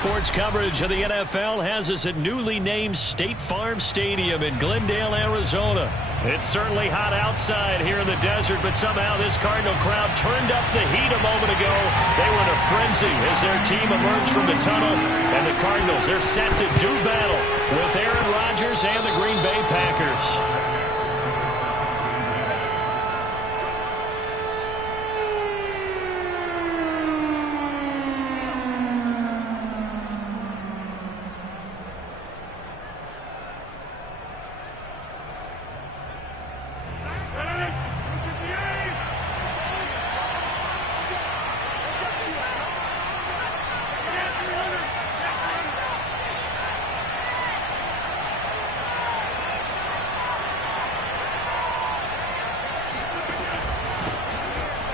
Sports coverage of the NFL has us at newly named State Farm Stadium in Glendale, Arizona. It's certainly hot outside here in the desert, but somehow this Cardinal crowd turned up the heat a moment ago. They were in a frenzy as their team emerged from the tunnel. And the Cardinals, they're set to do battle with Aaron Rodgers and the Green Bay Packers.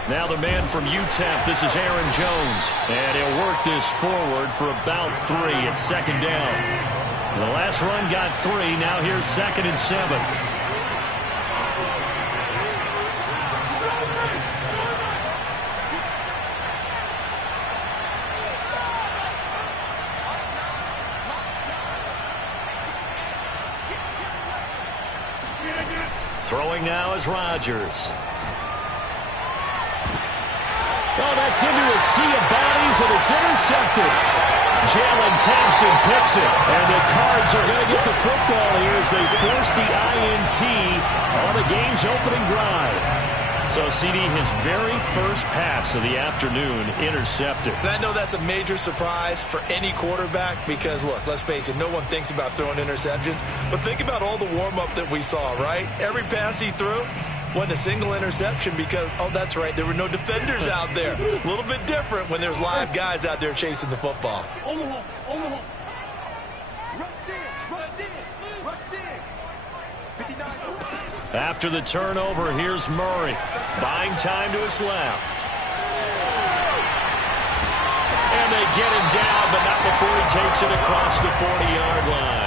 Now the man from UTEP, this is Aaron Jones. And he'll work this forward for about 3 at second down. The last run got 3. Now here's 2nd and 7. Throwing now is Rodgers. Oh, that's into a sea of bodies, and it's intercepted. Jalen Thompson picks it, and the Cards are going to get the football here as they force the INT on the game's opening drive. So, CD, his very first pass of the afternoon intercepted. And I know that's a major surprise for any quarterback because, look, let's face it, no one thinks about throwing interceptions. But think about all the warm-up that we saw, right? Every pass he threw wasn't a single interception because, oh, that's right, there were no defenders out there. A little bit different when there's live guys out there chasing the football. After the turnover, here's Murray. Buying time to his left. And they get him down, but not before he takes it across the 40-yard line.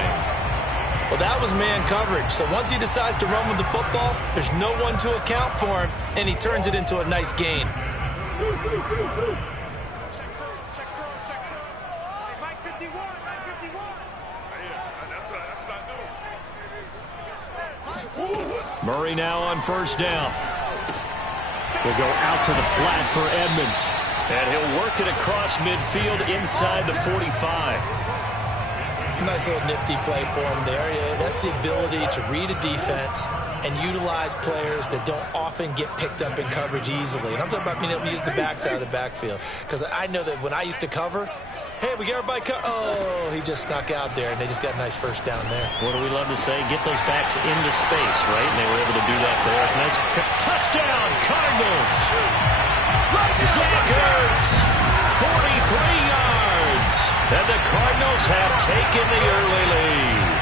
Well, that was man coverage. So once he decides to run with the football, there's no one to account for him, and he turns it into a nice gain. Murray now on first down. Will go out to the flat for Edmonds. And he'll work it across midfield inside the 45. Nice little nifty play for him there. Yeah, that's the ability to read a defense and utilize players that don't often get picked up in coverage easily. And I'm talking about being able to use the backside of the backfield. Because I know that when I used to cover, hey, we got everybody oh, he just snuck out there, and they just got a nice first down there. What do we love to say? Get those backs into space, right? And they were able to do that there. Nice touchdown, Cardinals! Zach Ertz, 43 yards. And the Cardinals have taken the early lead.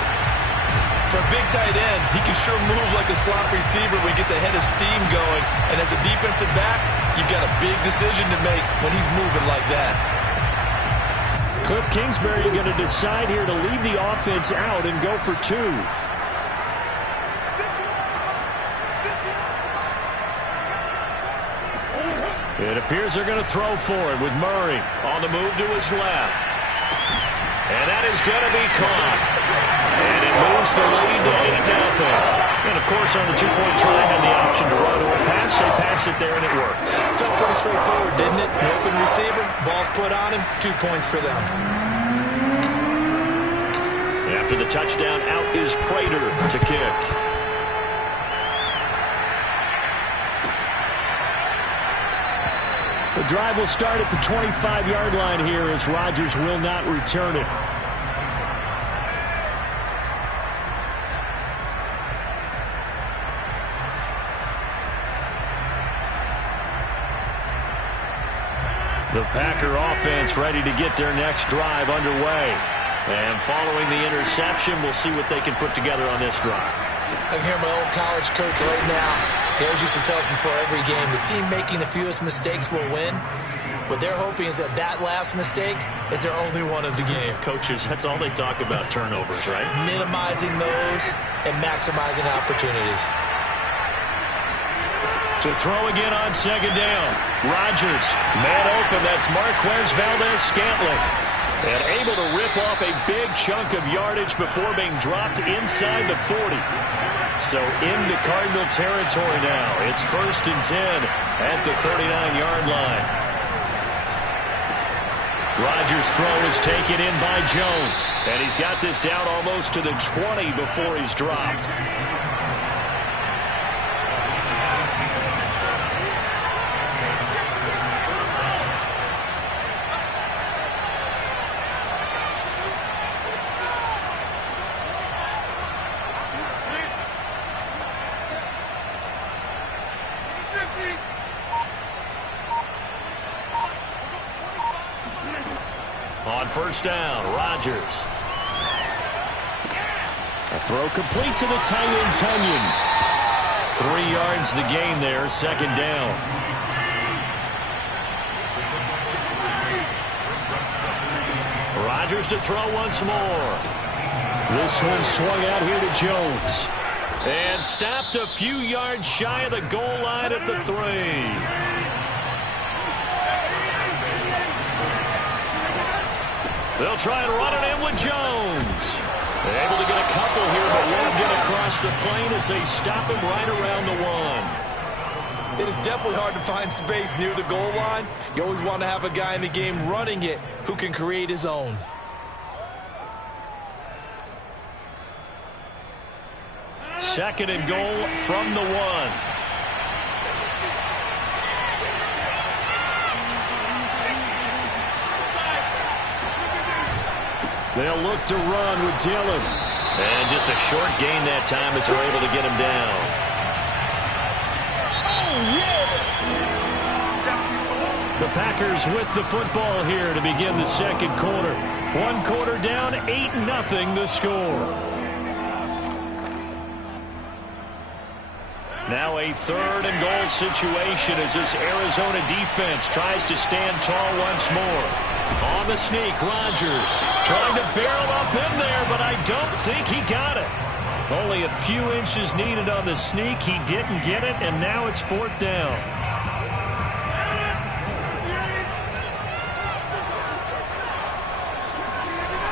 For a big tight end, he can sure move like a slot receiver when he gets a head of steam going. And as a defensive back, you've got a big decision to make when he's moving like that. Cliff Kingsbury going to decide here to leave the offense out and go for 2. It appears they're going to throw for it with Murray on the move to his left. And that is going to be caught. And it moves the lead to 8-0. And, of course, on the two-point try, had the option to run or pass. They pass it there, and it works. Felt pretty straightforward, didn't it? An open receiver, ball's put on him, 2 points for them. After the touchdown, out is Prater to kick. The drive will start at the 25-yard line here as Rodgers will not return it. The Packer offense ready to get their next drive underway. And following the interception, we'll see what they can put together on this drive. I can hear my old college coach right now. He always used to tell us before every game, the team making the fewest mistakes will win. What they're hoping is that that last mistake is their only one of the game. Coaches, that's all they talk about, turnovers, right? Minimizing those and maximizing opportunities. To throw again on second down. Rodgers, man open. That's Marquez Valdez-Scantling. And able to rip off a big chunk of yardage before being dropped inside the 40. So into Cardinal territory now. It's 1st and 10 at the 39-yard line. Rodgers' throw is taken in by Jones. And he's got this down almost to the 20 before he's dropped. On 1st down, Rodgers. A throw complete to the tight end, Tunyon. 3 yards the gain there, 2nd down. Rodgers to throw once more. This one swung out here to Jones. And stopped a few yards shy of the goal line at the 3. They'll try and run it in with Jones. They're able to get a couple here, but won't get across the plane as they stop him right around the 1. It is definitely hard to find space near the goal line. You always want to have a guy in the game running it who can create his own. Second and goal from the 1. They'll look to run with Dillon. And just a short gain that time as they're able to get him down. The Packers with the football here to begin the 2nd quarter. 1 quarter down, 8-0 the score. Now a 3rd and goal situation as this Arizona defense tries to stand tall once more. On the sneak, Rodgers trying to barrel up in there, but I don't think he got it. Only a few inches needed on the sneak. He didn't get it, and now it's 4th down.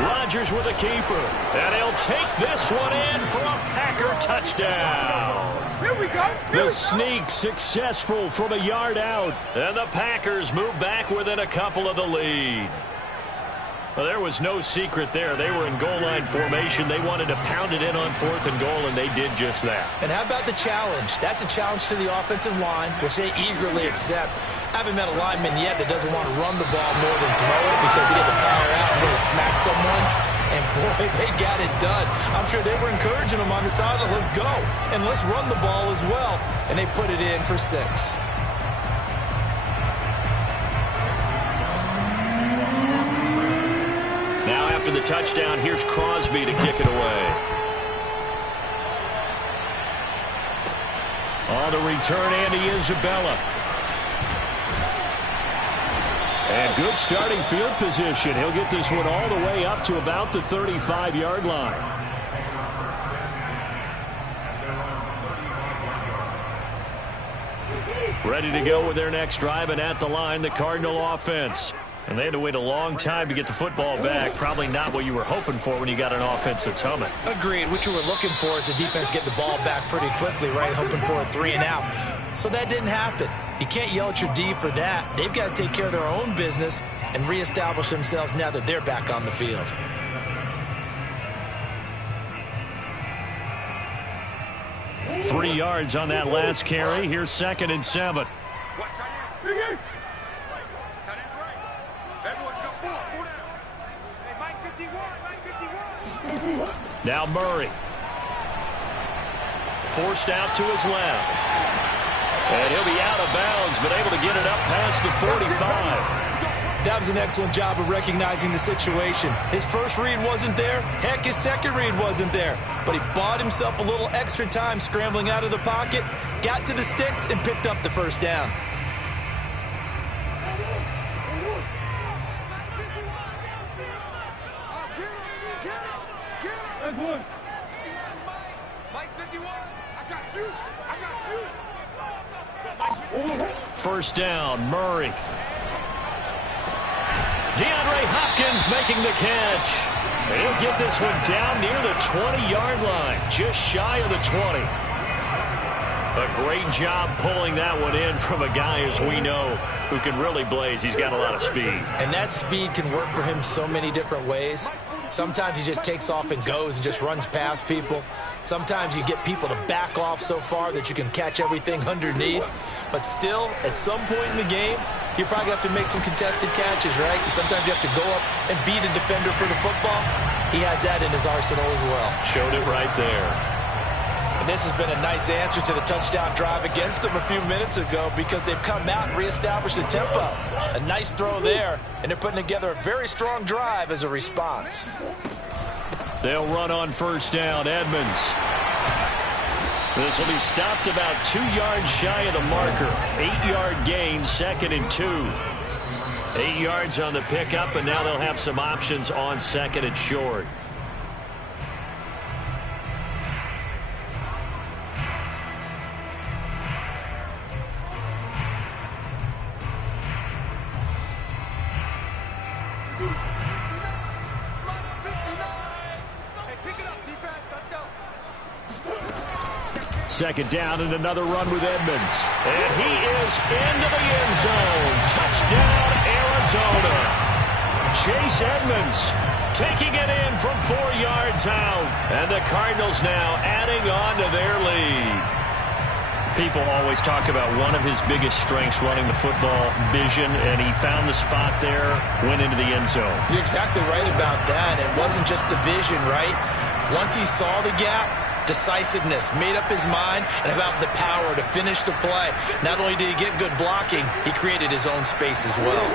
Rodgers with a keeper, and he'll take this one in for a Packer touchdown. Here we go. The sneak successful from a yard out, and the Packers move back within a couple of the lead. Well, there was no secret there. They were in goal line formation. They wanted to pound it in on 4th and goal, and they did just that. And how about the challenge? That's a challenge to the offensive line, which they eagerly accept. I haven't met a lineman yet that doesn't want to run the ball more than throw it because they get to fire out and really smack someone. And, boy, they got it done. I'm sure they were encouraging them on the sideline. Let's go. And let's run the ball as well. And they put it in for 6. Now after the touchdown, here's Crosby to kick it away. On the return, Andy Isabella. And good starting field position. He'll get this one all the way up to about the 35-yard line. Ready to go with their next drive, and at the line, the Cardinal offense. And they had to wait a long time to get the football back. Probably not what you were hoping for when you got an offense that's humming. Agreed. What you were looking for is the defense get the ball back pretty quickly, right? Hoping for a 3 and out. So that didn't happen. You can't yell at your D for that. They've got to take care of their own business and reestablish themselves now that they're back on the field. Three yards on that last carry. Here's 2nd and 7. Now Murray. Forced out to his left. And he'll be out of bounds, but able to get it up past the 45. That was an excellent job of recognizing the situation. His first read wasn't there. Heck, his second read wasn't there. But he bought himself a little extra time scrambling out of the pocket, got to the sticks, and picked up the 1st down. First down, Murray. DeAndre Hopkins making the catch. And he'll get this one down near the 20-yard line, just shy of the 20. A great job pulling that one in from a guy, as we know, who can really blaze. He's got a lot of speed. And that speed can work for him so many different ways. Sometimes he just takes off and goes and just runs past people. Sometimes you get people to back off so far that you can catch everything underneath. But still, at some point in the game, you probably have to make some contested catches, right? Sometimes you have to go up and beat a defender for the football. He has that in his arsenal as well. Showed it right there. And this has been a nice answer to the touchdown drive against them a few minutes ago, because they've come out and reestablished the tempo. A nice throw there, and they're putting together a very strong drive as a response. They'll run on first down. Edmonds. This will be stopped about 2 yards shy of the marker. 8-yard gain, 2nd and 2. 8 yards on the pickup, and now they'll have some options on 2nd and short. Second down and another run with Edmonds. And he is into the end zone. Touchdown, Arizona. Chase Edmonds taking it in from 4 yards out. And the Cardinals now adding on to their lead. People always talk about one of his biggest strengths, running the football, vision, and he found the spot there, went into the end zone. You're exactly right about that. It wasn't just the vision, right? Once he saw the gap, decisiveness, made up his mind, and about the power to finish the play. Not only did he get good blocking, he created his own space as well.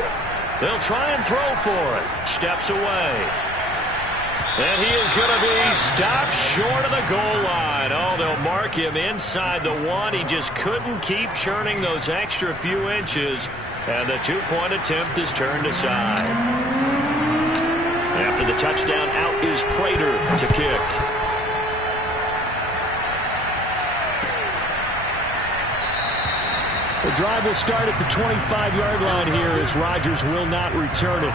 They'll try and throw for it. Steps away. And he is going to be stopped short of the goal line. Oh, they'll mark him inside the 1. He just couldn't keep churning those extra few inches. And the 2-point attempt is turned aside. After the touchdown, out is Prater to kick. The drive will start at the 25-yard line here, as Rodgers will not return it.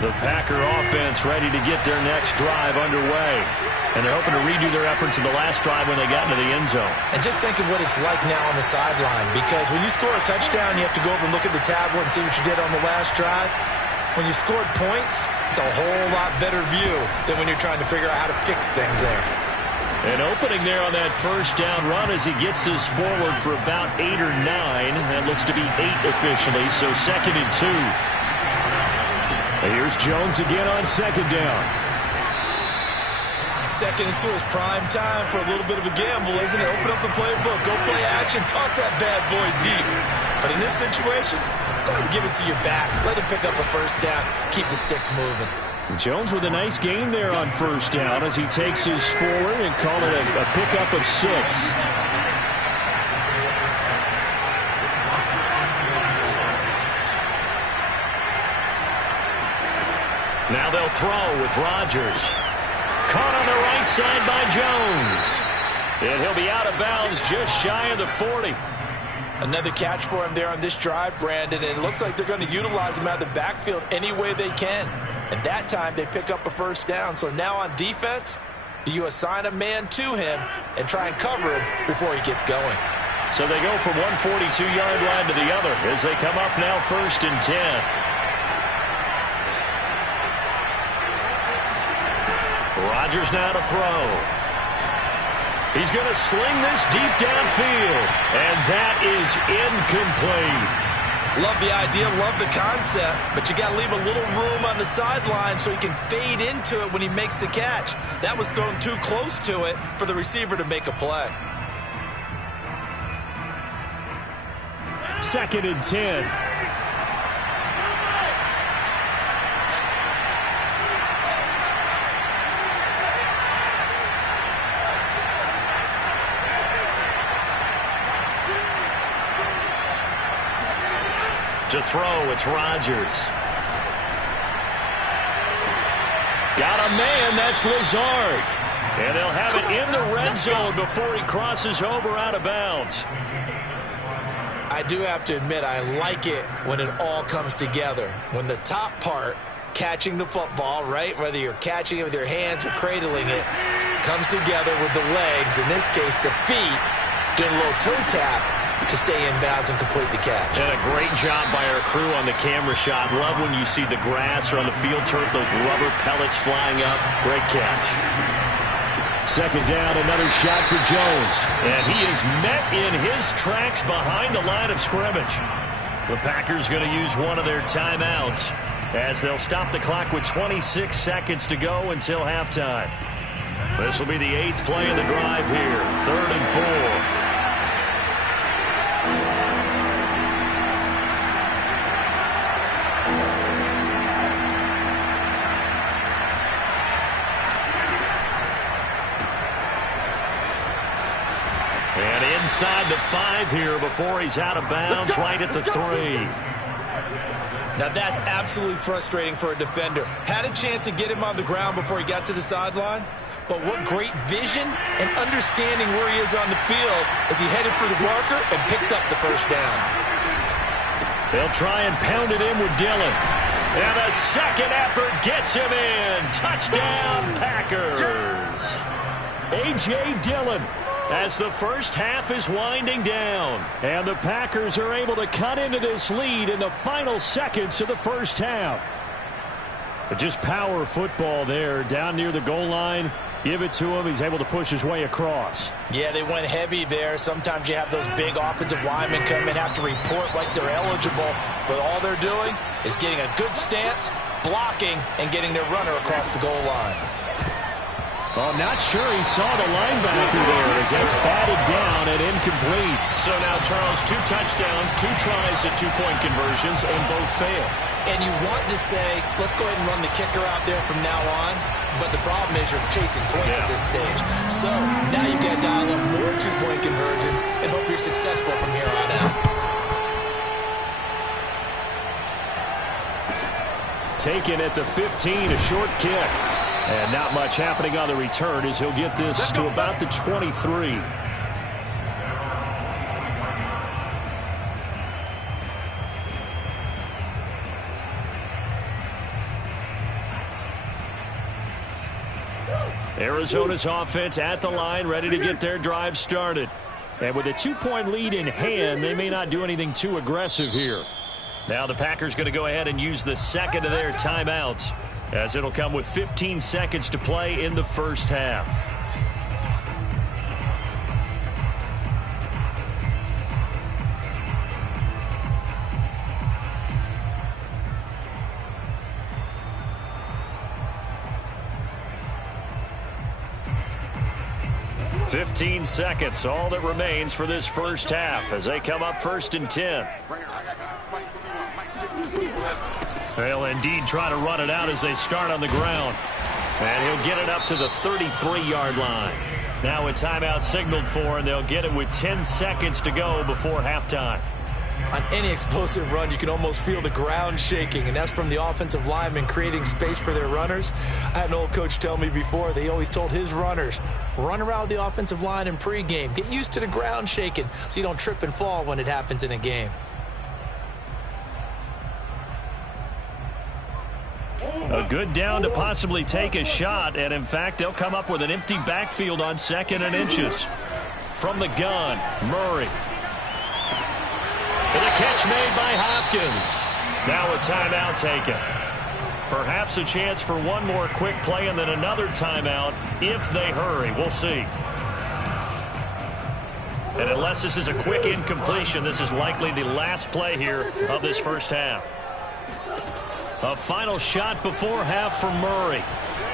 The Packer offense ready to get their next drive underway. And they're hoping to redo their efforts in the last drive when they got into the end zone. And just think of what it's like now on the sideline, because when you score a touchdown, you have to go over and look at the tablet and see what you did on the last drive. When you scored points, it's a whole lot better view than when you're trying to figure out how to fix things there. An opening there on that first down run as he gets us forward for about 8 or 9. That looks to be 8 officially, so 2nd and 2. Here's Jones again on 2nd down. 2nd and 2 is prime time for a little bit of a gamble, isn't it? Open up the playbook, go play action, toss that bad boy deep. But in this situation, go ahead and give it to your back. Let him pick up a first down, keep the sticks moving. Jones with a nice gain there on first down as he takes us forward and call it a pickup of 6. Now they'll throw with Rodgers. Caught on the right side by Jones. And he'll be out of bounds just shy of the 40. Another catch for him there on this drive, Brandon, and it looks like they're going to utilize him out of the backfield any way they can. And that time they pick up a first down. So now on defense, do you assign a man to him and try and cover him before he gets going? So they go from one 42-yard line to the other as they come up now 1st and 10. Rodgers now to throw. He's going to sling this deep downfield. And that is incomplete. Love the idea, love the concept, but you got to leave a little room on the sideline so he can fade into it when he makes the catch. That was thrown too close to it for the receiver to make a play. 2nd and 10. To throw, it's Rodgers. Got a man, that's Lazard. And they'll have it in the red zone before he crosses over out of bounds. I do have to admit, I like it when it all comes together. When the top part, catching the football, right, whether you're catching it with your hands or cradling it, comes together with the legs, in this case the feet, doing a little toe tap to stay in bounds and complete the catch. And a great job by our crew on the camera shot. Love when you see the grass or on the field turf, those rubber pellets flying up. Great catch. Second down, another shot for Jones. And he is met in his tracks behind the line of scrimmage. The Packers going to use one of their timeouts as they'll stop the clock with 26 seconds to go until halftime. This will be the 8th play of the drive here. 3rd and 4. And inside the 5 here before he's out of bounds, right at the 3. Now that's absolutely frustrating for a defender. Had a chance to get him on the ground before he got to the sideline, but what great vision and understanding where he is on the field as he headed for the marker and picked up the first down. They'll try and pound it in with Dillon. And a second effort gets him in. Touchdown, Packers. A.J. Dillon, as the first half is winding down. And the Packers are able to cut into this lead in the final seconds of the first half. But just power football there down near the goal line. Give it to him. He's able to push his way across. Yeah, they went heavy there. Sometimes you have those big offensive linemen come in, have to report like they're eligible. But all they're doing is getting a good stance, blocking, and getting their runner across the goal line. Oh, not sure he saw the linebacker there as that's batted down and incomplete. So now, Charles, 2 touchdowns, 2 tries at 2-point conversions, and both fail. And you want to say, let's go ahead and run the kicker out there from now on. But the problem is you're chasing points at this stage. So now you've got to dial up more 2-point conversions and hope you're successful from here on out. Taken at the 15, a short kick. And not much happening on the return as he'll get this to about the 23. Arizona's offense at the line, ready to get their drive started. And with a 2-point lead in hand, they may not do anything too aggressive here. Now the Packers going to go ahead and use the second of their timeouts, as it'll come with 15 seconds to play in the first half. "15 seconds, all that remains for this first half as they come up 1st and 10. They'll indeed try to run it out as they start on the ground. And he'll get it up to the 33-yard line. Now a timeout signaled for, and they'll get it with 10 seconds to go before halftime. On any explosive run, you can almost feel the ground shaking, and that's from the offensive linemen creating space for their runners. I had an old coach tell me before, they always told his runners, run around the offensive line in pregame. Get used to the ground shaking so you don't trip and fall when it happens in a game. A good down to possibly take a shot, and in fact, they'll come up with an empty backfield on 2nd and inches. From the gun, Murray. And a catch made by Hopkins. Now a timeout taken. Perhaps a chance for one more quick play and then another timeout if they hurry. We'll see. And unless this is a quick incompletion, this is likely the last play here of this first half. A final shot before half from Murray.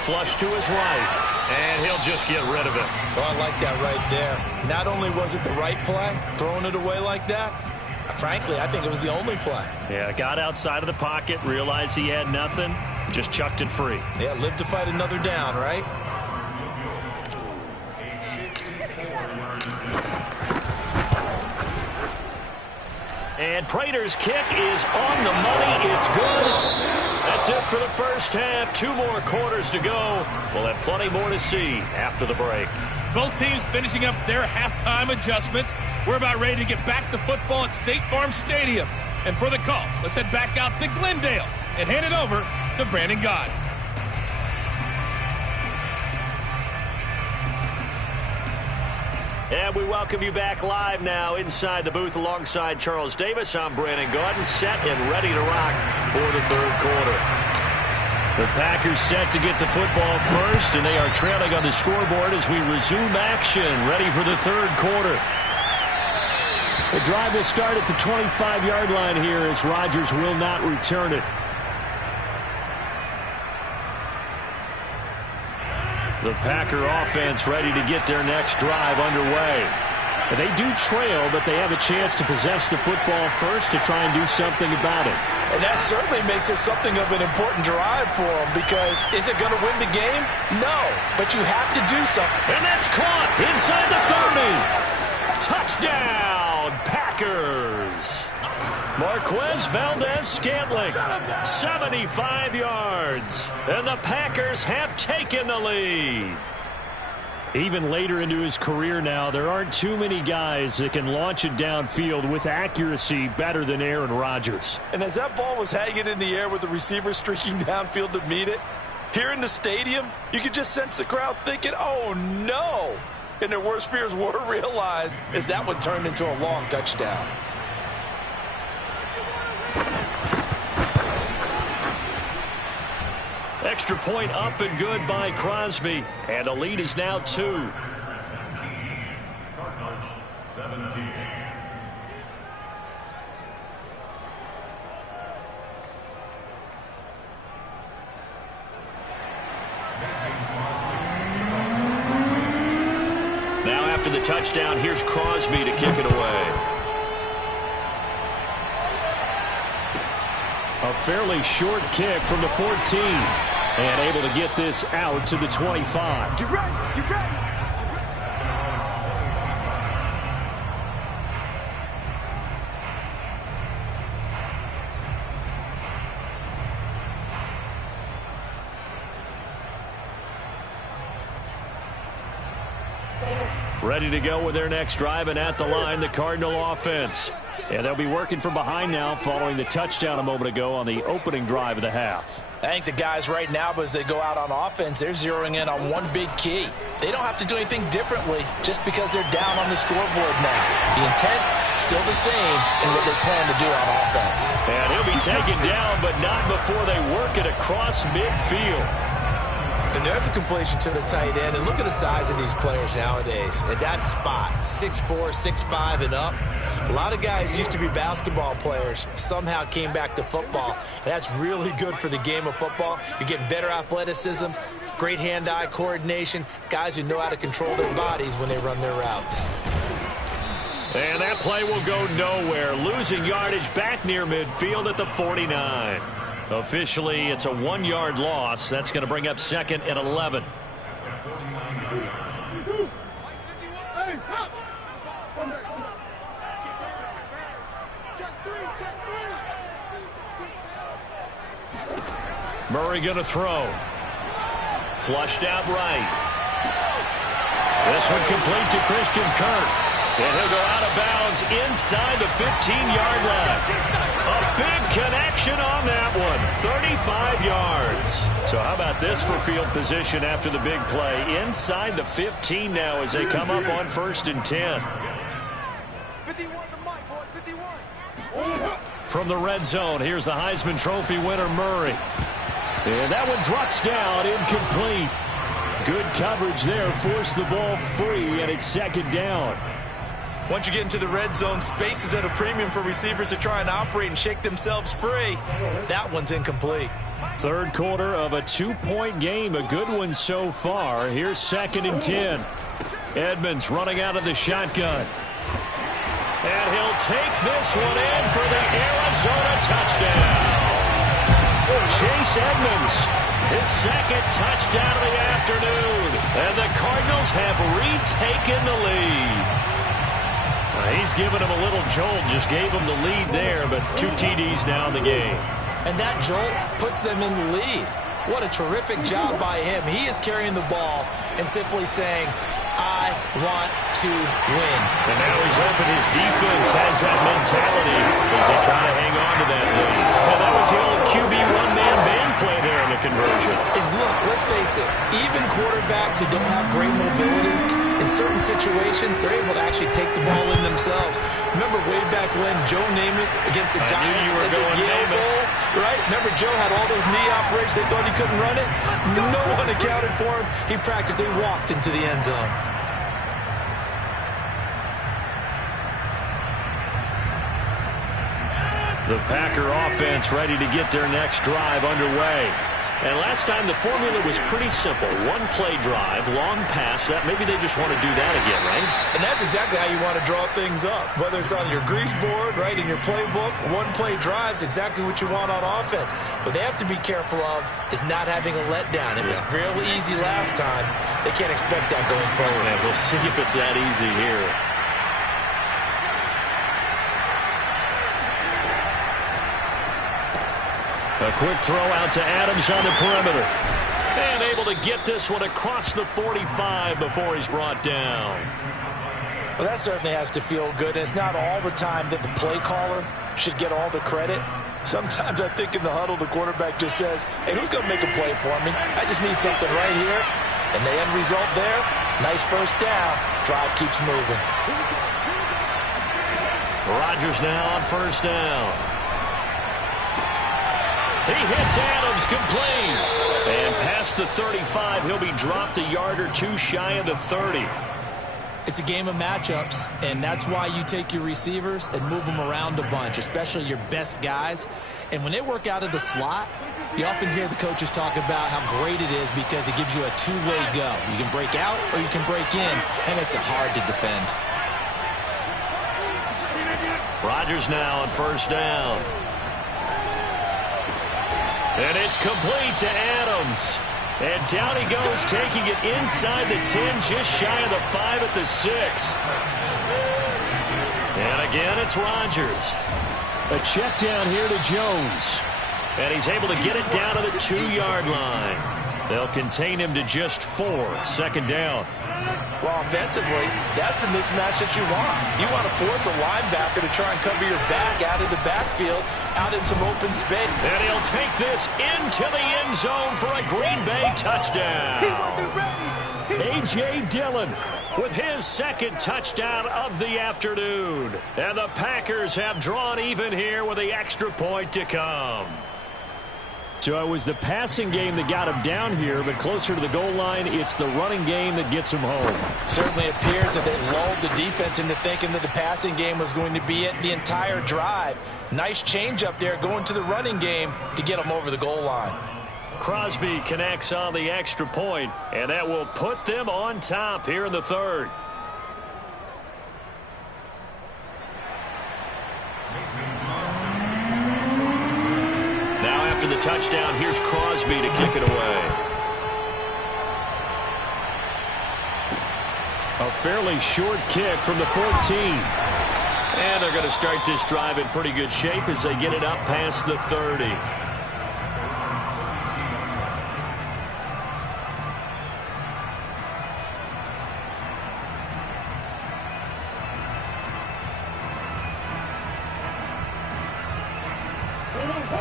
Flush to his right, and he'll just get rid of it. Oh, I like that right there. Not only was it the right play, throwing it away like that, frankly, I think it was the only play. Yeah, got outside of the pocket, realized he had nothing, just chucked it free. Yeah, live to fight another down, right? And Prater's kick is on the money. It's good. That's it for the first half. 2 more quarters to go. We'll have plenty more to see after the break. Both teams finishing up their halftime adjustments. We're about ready to get back to football at State Farm Stadium. And for the call, let's head back out to Glendale and hand it over to Brandon Gott. And we welcome you back live now inside the booth alongside Charles Davis. I'm Brandon Gordon, set and ready to rock for the third quarter. The Packers set to get the football first, and they are trailing on the scoreboard as we resume action, ready for the third quarter. The drive will start at the 25-yard line here as Rodgers will not return it. The Packer offense ready to get their next drive underway. They do trail, but they have a chance to possess the football first to try and do something about it. And that certainly makes it something of an important drive for them, because is it going to win the game? No, but you have to do something. And that's caught inside the 30. Touchdown, Packers. Marquez Valdez-Scantling, 75 yards. And the Packers have taken the lead. Even later into his career now, there aren't too many guys that can launch it downfield with accuracy better than Aaron Rodgers. And as that ball was hanging in the air with the receiver streaking downfield to meet it, here in the stadium, you could just sense the crowd thinking, oh no! And their worst fears were realized as that one turned into a long touchdown. Extra point up and good by Crosby. And the lead is now 2. Cardinals 17. Now after the touchdown, here's Crosby to kick it away. A fairly short kick from the 14. And able to get this out to the 25. Get ready, get ready. Ready to go with their next drive, and at the line, the Cardinal offense. And they'll be working from behind now following the touchdown a moment ago on the opening drive of the half. I think the guys right now, as they go out on offense, they're zeroing in on one big key. They don't have to do anything differently just because they're down on the scoreboard now. The intent, still the same in what they plan to do on offense. And he'll be taken down, but not before they work it across midfield. And there's a completion to the tight end. And look at the size of these players nowadays. At that spot, 6'4", 6'5", and up. A lot of guys used to be basketball players, somehow came back to football. And that's really good for the game of football. You're getting better athleticism, great hand-eye coordination, guys who know how to control their bodies when they run their routes. And that play will go nowhere. Losing yardage back near midfield at the 49. Officially, it's a 1-yard loss. That's going to bring up second and 11. Murray going to throw. Flushed out right. This one complete to Christian Kirk. And he'll go out of bounds inside the 15-yard line. A big connection on that one. 35 yards. So how about this for field position after the big play? Inside the 15 now as they come up on 1st and 10. 51 to Mike, boys, 51. From the red zone, here's the Heisman Trophy winner, Murray. And that one drops down, incomplete. Good coverage there, forced the ball free, and it's second down. Once you get into the red zone, space is at a premium for receivers to try and operate and shake themselves free. That one's incomplete. Third quarter of a 2-point game, a good one so far. Here's 2nd and 10. Edmonds running out of the shotgun. And he'll take this one in for the Arizona touchdown. Chase Edmonds, his 2nd touchdown of the afternoon. And the Cardinals have retaken the lead. He's given him a little jolt, just gave him the lead there, but 2 TDs now in the game. And that jolt puts them in the lead. What a terrific job by him. He is carrying the ball and simply saying, I want to win. And now he's hoping his defense has that mentality as they try to hang on to that lead. Well, that was the old QB one-man band play there in the conversion. And look, let's face it, even quarterbacks who don't have great mobility, in certain situations, they're able to actually take the ball in themselves. Remember way back when Joe Namath against the Giants at the Yale Bowl, right? Remember Joe had all those knee operations. They thought he couldn't run it. No one accounted for him. He practically walked into the end zone. The Packer offense ready to get their next drive underway. And last time the formula was pretty simple. One-play drive, long pass. That maybe they just want to do that again, right? And that's exactly how you want to draw things up. Whether it's on your grease board, right, in your playbook, one-play drive's exactly what you want on offense. What they have to be careful of is not having a letdown. It was fairly easy last time. They can't expect that going forward. Yeah, we'll see if it's that easy here. A quick throw out to Adams on the perimeter. And able to get this one across the 45 before he's brought down. Well, that certainly has to feel good. And it's not all the time that the play caller should get all the credit. Sometimes I think in the huddle, the quarterback just says, hey, who's going to make a play for me? I just need something right here. And the end result there, nice first down. Drive keeps moving. Rodgers now on first down. He hits Adams complete. And past the 35, he'll be dropped a yard or two shy of the 30. It's a game of matchups, and that's why you take your receivers and move them around a bunch, especially your best guys. And when they work out of the slot, you often hear the coaches talk about how great it is because it gives you a two-way go. You can break out or you can break in. That makes it hard to defend. Rodgers now on first down. And it's complete to Adams. And down he goes, taking it inside the 10, just shy of the 5 at the 6. And again, it's Rodgers. A check down here to Jones. And he's able to get it down to the 2-yard line. They'll contain him to just 4. Second down. Well, offensively, that's the mismatch that you want. You want to force a linebacker to try and cover your back out of the backfield, out in some open space. And he'll take this into the end zone for a Green Bay touchdown. A.J. Dillon with his second touchdown of the afternoon. And the Packers have drawn even here with the extra point to come. So it was the passing game that got him down here, but closer to the goal line, it's the running game that gets him home. Certainly appears that they lulled the defense into thinking that the passing game was going to be it the entire drive. Nice change up there going to the running game to get them over the goal line. Crosby connects on the extra point, and that will put them on top here in the third. Now after the touchdown, here's Crosby to kick it away. A fairly short kick from the 14. And they're going to start this drive in pretty good shape as they get it up past the 30.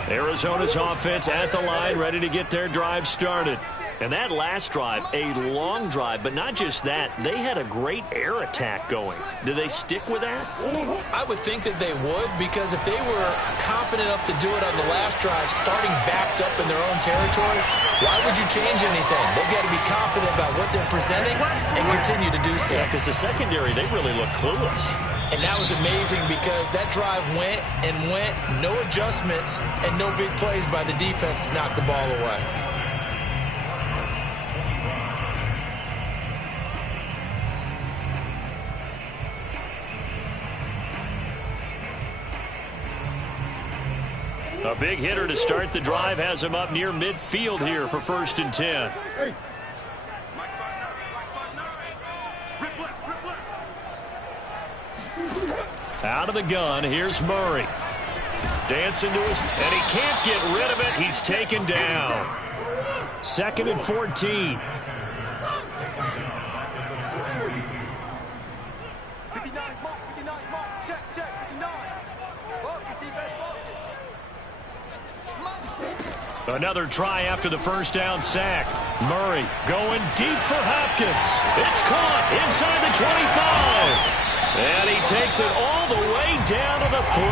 Arizona's offense at the line, ready to get their drive started. And that last drive, a long drive, but not just that, they had a great air attack going. Do they stick with that? I would think that they would, because if they were competent enough to do it on the last drive, starting backed up in their own territory, why would you change anything? They've got to be confident about what they're presenting and continue to do so. Yeah, because the secondary, they really look clueless. And that was amazing because that drive went and went, no adjustments, and no big plays by the defense to knock the ball away. A big hitter to start the drive has him up near midfield here for 1st and 10. Out of the gun, here's Murray. Dancing to his, and he can't get rid of it. He's taken down. 2nd and 14. 59, mark, 59, mark. Check, 59. Focus, defense, focus. Another try after the first down sack. Murray going deep for Hopkins. It's caught inside the 25. And he takes it all the way down to the 3.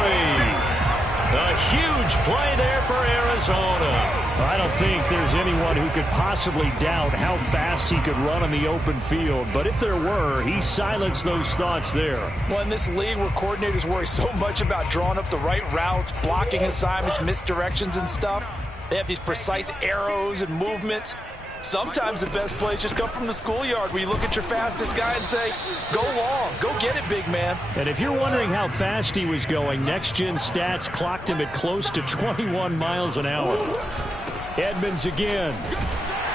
A huge play there for Arizona. I don't think there's anyone who could possibly doubt how fast he could run on the open field. But if there were, he silenced those thoughts there. Well, in this league where coordinators worry so much about drawing up the right routes, blocking assignments, misdirections and stuff, they have these precise arrows and movements. Sometimes the best plays just come from the schoolyard where you look at your fastest guy and say, go long, go get it, big man. And if you're wondering how fast he was going, Next Gen Stats clocked him at close to 21 miles an hour. Edmonds again.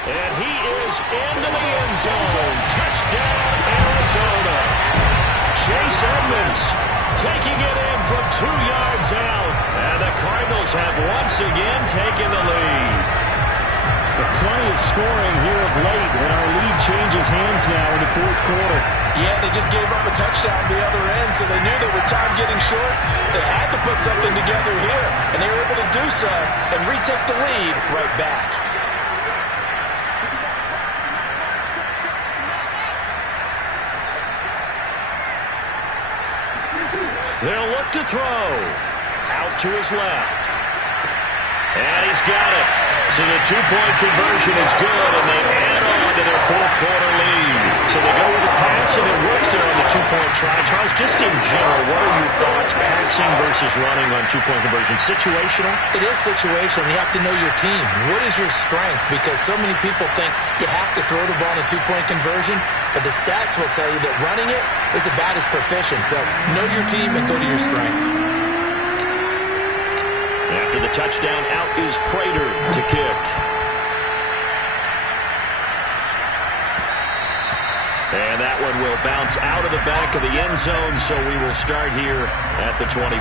And he is into the end zone. Touchdown, Arizona. Chase Edmonds taking it in from 2 yards out. And the Cardinals have once again taken the lead. Plenty of scoring here of late, and our lead changes hands now in the 4th quarter. Yeah, they just gave up a touchdown the other end, so they knew that with time getting short, they had to put something together here, and they were able to do so and retake the lead right back. They'll look to throw. Out to his left. And he's got it. So the 2-point conversion is good, and they add on to their 4th quarter lead. So they go with a pass, and it works there on the 2-point try. Charles, just in general, what are your thoughts, passing versus running on 2-point conversion? Situational? It is situational. You have to know your team. What is your strength? Because so many people think you have to throw the ball in a 2-point conversion, but the stats will tell you that running it is about as proficient. So know your team and go to your strength. After the touchdown, out is Prater to kick. And that one will bounce out of the back of the end zone, so we will start here at the 25.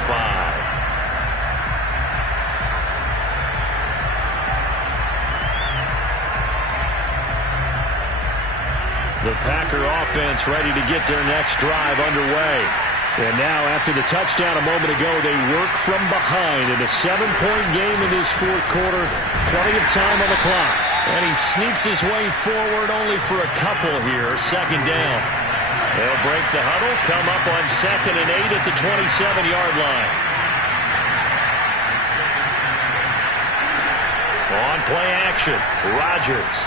The Packer offense ready to get their next drive underway. And now, after the touchdown a moment ago, they work from behind in a 7-point game in this 4th quarter. Plenty of time on the clock. And he sneaks his way forward only for a couple here. 2nd down. They'll break the huddle, come up on 2nd and 8 at the 27-yard line. On play action, Rodgers.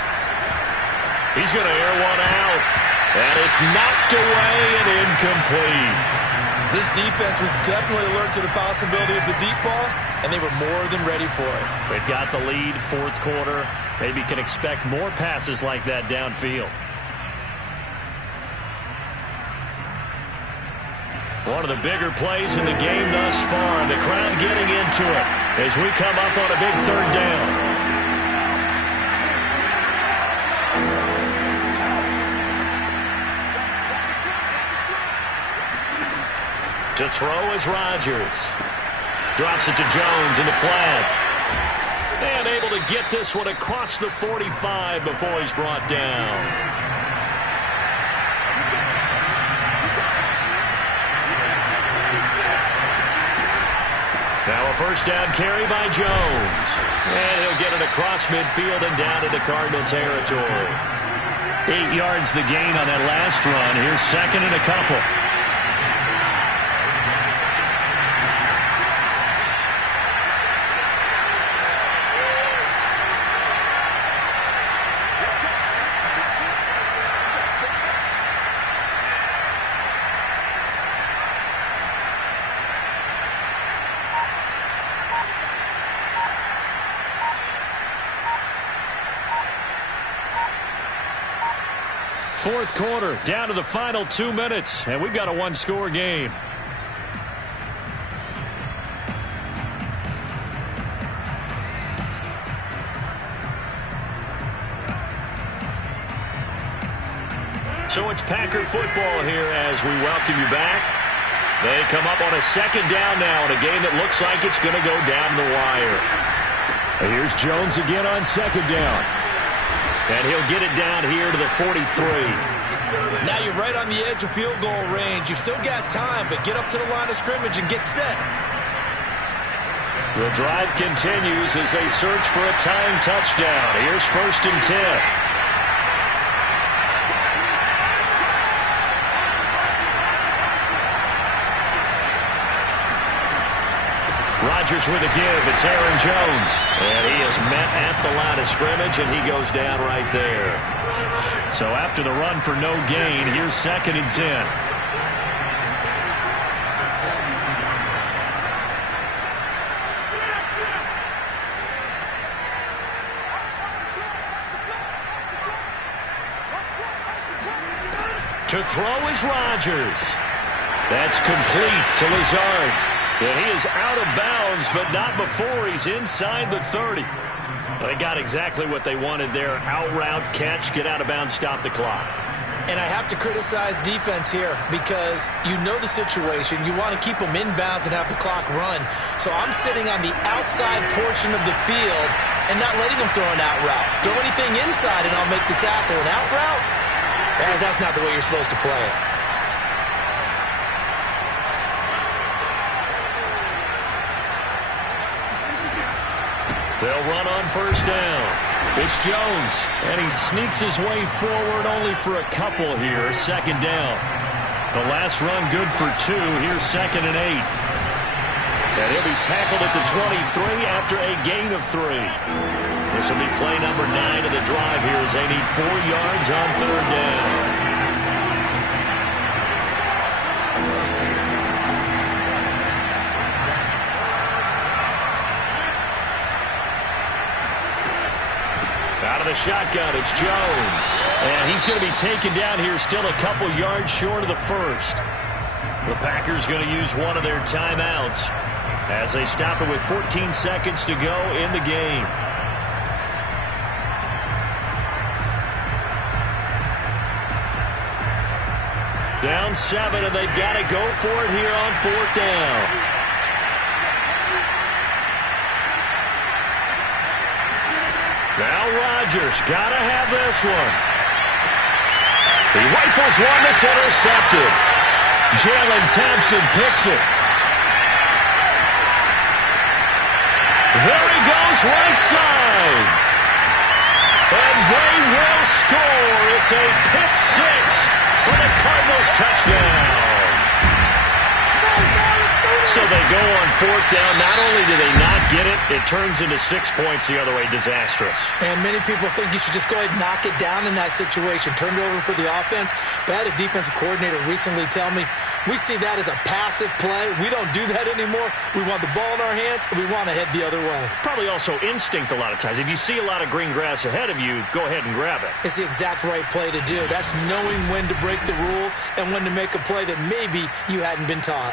He's going to air one out. And it's knocked away and incomplete. This defense was definitely alert to the possibility of the deep ball, and they were more than ready for it. They've got the lead, 4th quarter. Maybe can expect more passes like that downfield. One of the bigger plays in the game thus far, and the crowd getting into it as we come up on a big 3rd down. To throw is Rodgers. Drops it to Jones in the flat. And able to get this one across the 45 before he's brought down. Now a 1st down carry by Jones. And he'll get it across midfield and down into Cardinal territory. 8 yards the gain on that last run. Here's 2nd and a couple. Fourth quarter, down to the final 2 minutes, and we've got a one-score game. So it's Packer football here as we welcome you back. They come up on a second down now in a game that looks like it's going to go down the wire. Here's Jones again on second down. And he'll get it down here to the 43. Now you're right on the edge of field goal range. You've still got time, but get up to the line of scrimmage and get set. The drive continues as they search for a tying touchdown. Here's 1st and 10. Rodgers with a give. It's Aaron Jones. And he is met at the line of scrimmage, and he goes down right there. So after the run for no gain, here's 2nd and 10. To throw is Rodgers. That's complete to Lazard. And he is out of bounds, but not before he's inside the 30. They got exactly what they wanted there. Out route, catch, get out of bounds, stop the clock. And I have to criticize defense here because you know the situation. You want to keep them inbounds and have the clock run. So I'm sitting on the outside portion of the field and not letting them throw an out route. Throw anything inside and I'll make the tackle. An out route? That's not the way you're supposed to play it. They'll run on 1st down. It's Jones, and he sneaks his way forward only for a couple here. 2nd down. The last run good for 2. Here's 2nd and 8. And he'll be tackled at the 23 after a gain of 3. This will be play number 9 of the drive here as they need 4 yards on 3rd down. Out of the shotgun, it's Jones. And he's going to be taken down here still a couple yards short of the 1st. The Packers going to use one of their timeouts as they stop it with 14 seconds to go in the game. Down 7, and they've got to go for it here on 4th down. Now Rodgers got to have this one. He rifles one that's intercepted. Jalen Thompson picks it. There he goes right side. And they will score. It's a pick 6 for the Cardinals touchdown. So they go on 4th down. Not only do they not get it, it turns into 6 points the other way. Disastrous. And many people think you should just go ahead and knock it down in that situation. Turn it over for the offense. But I had a defensive coordinator recently tell me, we see that as a passive play. We don't do that anymore. We want the ball in our hands, and we want to head the other way. It's probably also instinct a lot of times. If you see a lot of green grass ahead of you, go ahead and grab it. It's the exact right play to do. That's knowing when to break the rules and when to make a play that maybe you hadn't been taught.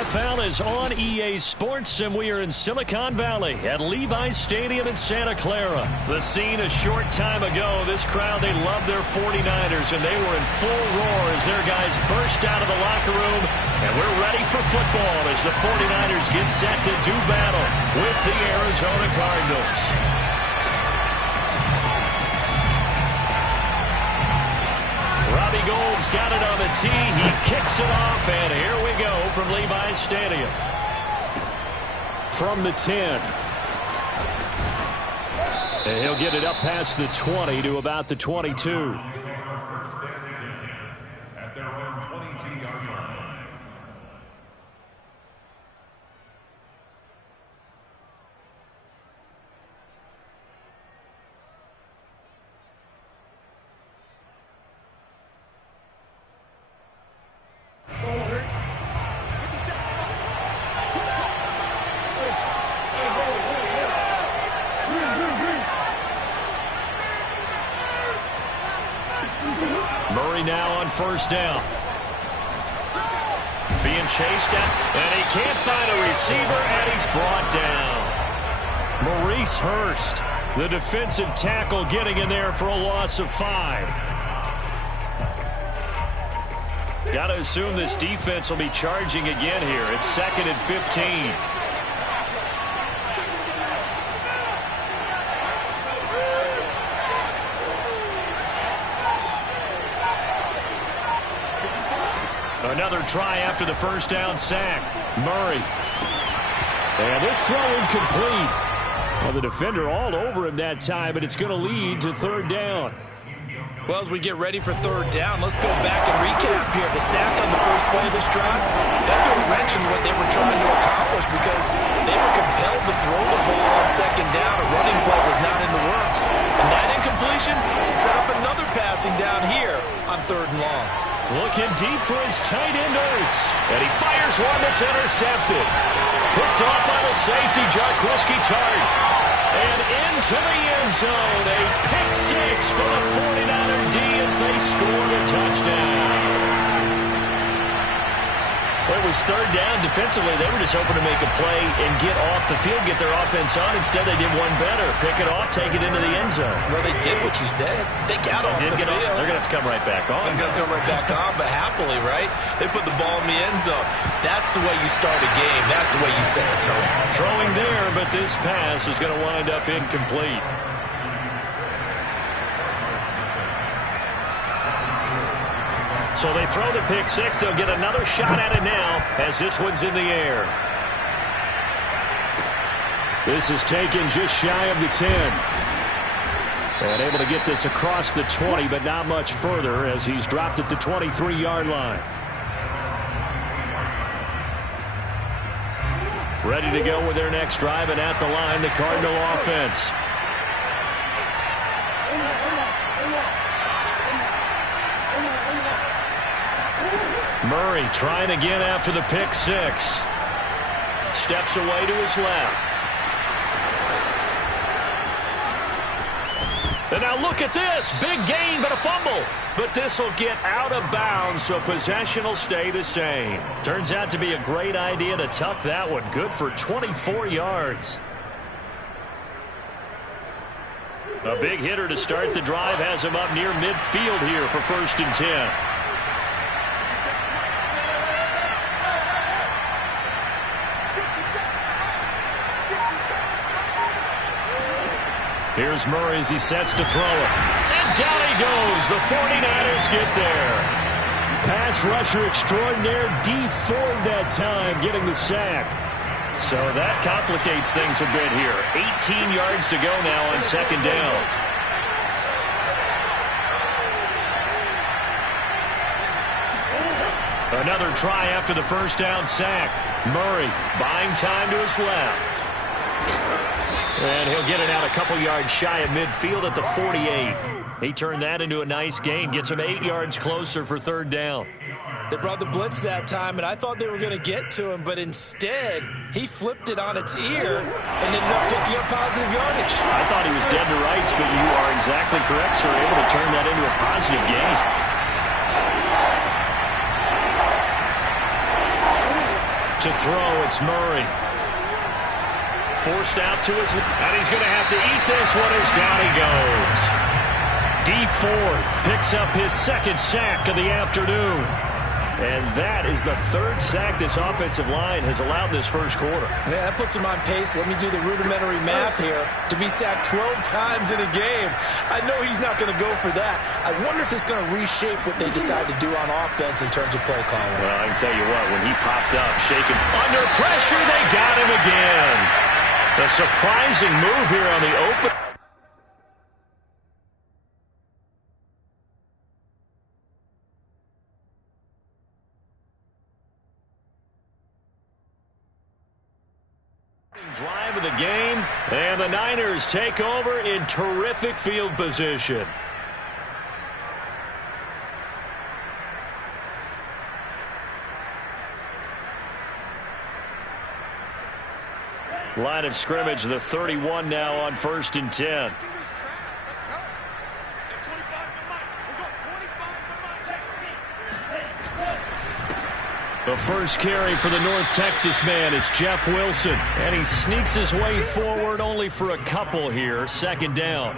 NFL is on EA Sports, and we are in Silicon Valley at Levi's Stadium in Santa Clara. The scene a short time ago. This crowd, they love their 49ers, and they were in full roar as their guys burst out of the locker room. And we're ready for football as the 49ers get set to do battle with the Arizona Cardinals. Robbie Gould's got it on the tee. He kicks it off, and here we go from Levi's Stadium. From the 10. And he'll get it up past the 20 to about the 22. At their own 22-yard line. Murray now on first down. Being chased at, and he can't find a receiver, and he's brought down. Maurice Hurst, the defensive tackle, getting in there for a loss of 5. Got to assume this defense will be charging again here. It's 2nd and 15. Another try after the first down sack. Murray. And this throw incomplete. Well, the defender all over him that time, but it's going to lead to 3rd down. Well, as we get ready for 3rd down, let's go back and recap here. The sack on the first play of this drive, that threw a wrench in what they were trying to accomplish because they were compelled to throw the ball on 2nd down. A running play was not in the works. And that incompletion set up another passing down here on 3rd and long. Looking deep for his tight end, Ertz. And he fires one that's intercepted. Picked off by the safety, Jarquiski Tart. And into the end zone. A pick 6 for the 49er D as they scored a touchdown. Well, it was 3rd down. Defensively, they were just hoping to make a play and get off the field, get their offense on. Instead, they did one better. Pick it off, take it into the end zone. Well, they did what you said. They got off the field. They're going to have to come right back on. They're going to come right back on, but happily, right? They put the ball in the end zone. That's the way you start a game. That's the way you set the tone. Throwing there, but this pass is going to wind up incomplete. So they throw the pick 6. They'll get another shot at it now as this one's in the air. This is taken just shy of the 10. And able to get this across the 20, but not much further as he's dropped it to 23-yard line. Ready to go with their next drive, and at the line, the Cardinal offense. Murray trying again after the pick 6. Steps away to his left. And now look at this. Big gain, but a fumble. But this will get out of bounds, so possession will stay the same. Turns out to be a great idea to tuck that one. Good for 24 yards. A big hitter to start the drive has him up near midfield here for 1st and 10. Here's Murray as he sets to throw it. And down he goes. The 49ers get there. Pass rusher extraordinaire. D Ford that time getting the sack. So that complicates things a bit here. 18 yards to go now on 2nd down. Another try after the first down sack. Murray buying time to his left. And he'll get it out a couple yards shy of midfield at the 48. He turned that into a nice gain. Gets him 8 yards closer for 3rd down. They brought the blitz that time, and I thought they were going to get to him, but instead, he flipped it on its ear and ended up picking up positive yardage. I thought he was dead to rights, but you are exactly correct, sir. Able to turn that into a positive gain. To throw, it's Murray. Forced out to his, and he's going to have to eat this one as down he goes. D Ford picks up his second sack of the afternoon. And that is the third sack this offensive line has allowed this first quarter. Yeah, that puts him on pace. Let me do the rudimentary math here. To be sacked 12 times in a game, I know he's not going to go for that. I wonder if it's going to reshape what they decide to do on offense in terms of play calling. Well, I can tell you what, when he popped up, shaking under pressure, they got him again. A surprising move here on the open. Drive of the game, and the Niners take over in terrific field position. Line of scrimmage, the 31 now on 1st and 10. The first carry for the North Texas man, it's Jeff Wilson. And he sneaks his way forward only for a couple here. 2nd down.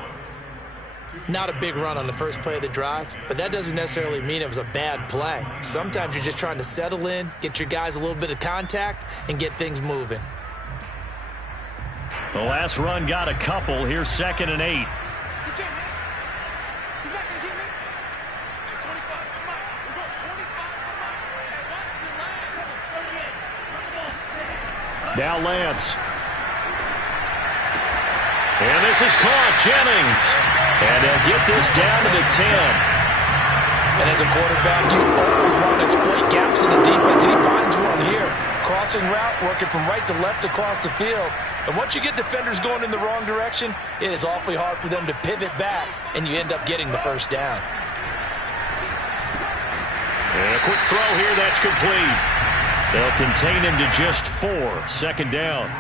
Not a big run on the first play of the drive, but that doesn't necessarily mean it was a bad play. Sometimes you're just trying to settle in, get your guys a little bit of contact, and get things moving. The last run got a couple. Here's 2nd and 8. Now Lance. And this is caught. Jennings. And they'll get this down to the 10. And as a quarterback, you always want to exploit gaps in the defense. And he finds one here. Crossing route, working from right to left across the field. And once you get defenders going in the wrong direction, it is awfully hard for them to pivot back, and you end up getting the first down. And a quick throw here, that's complete. They'll contain him to just 4. 2nd down.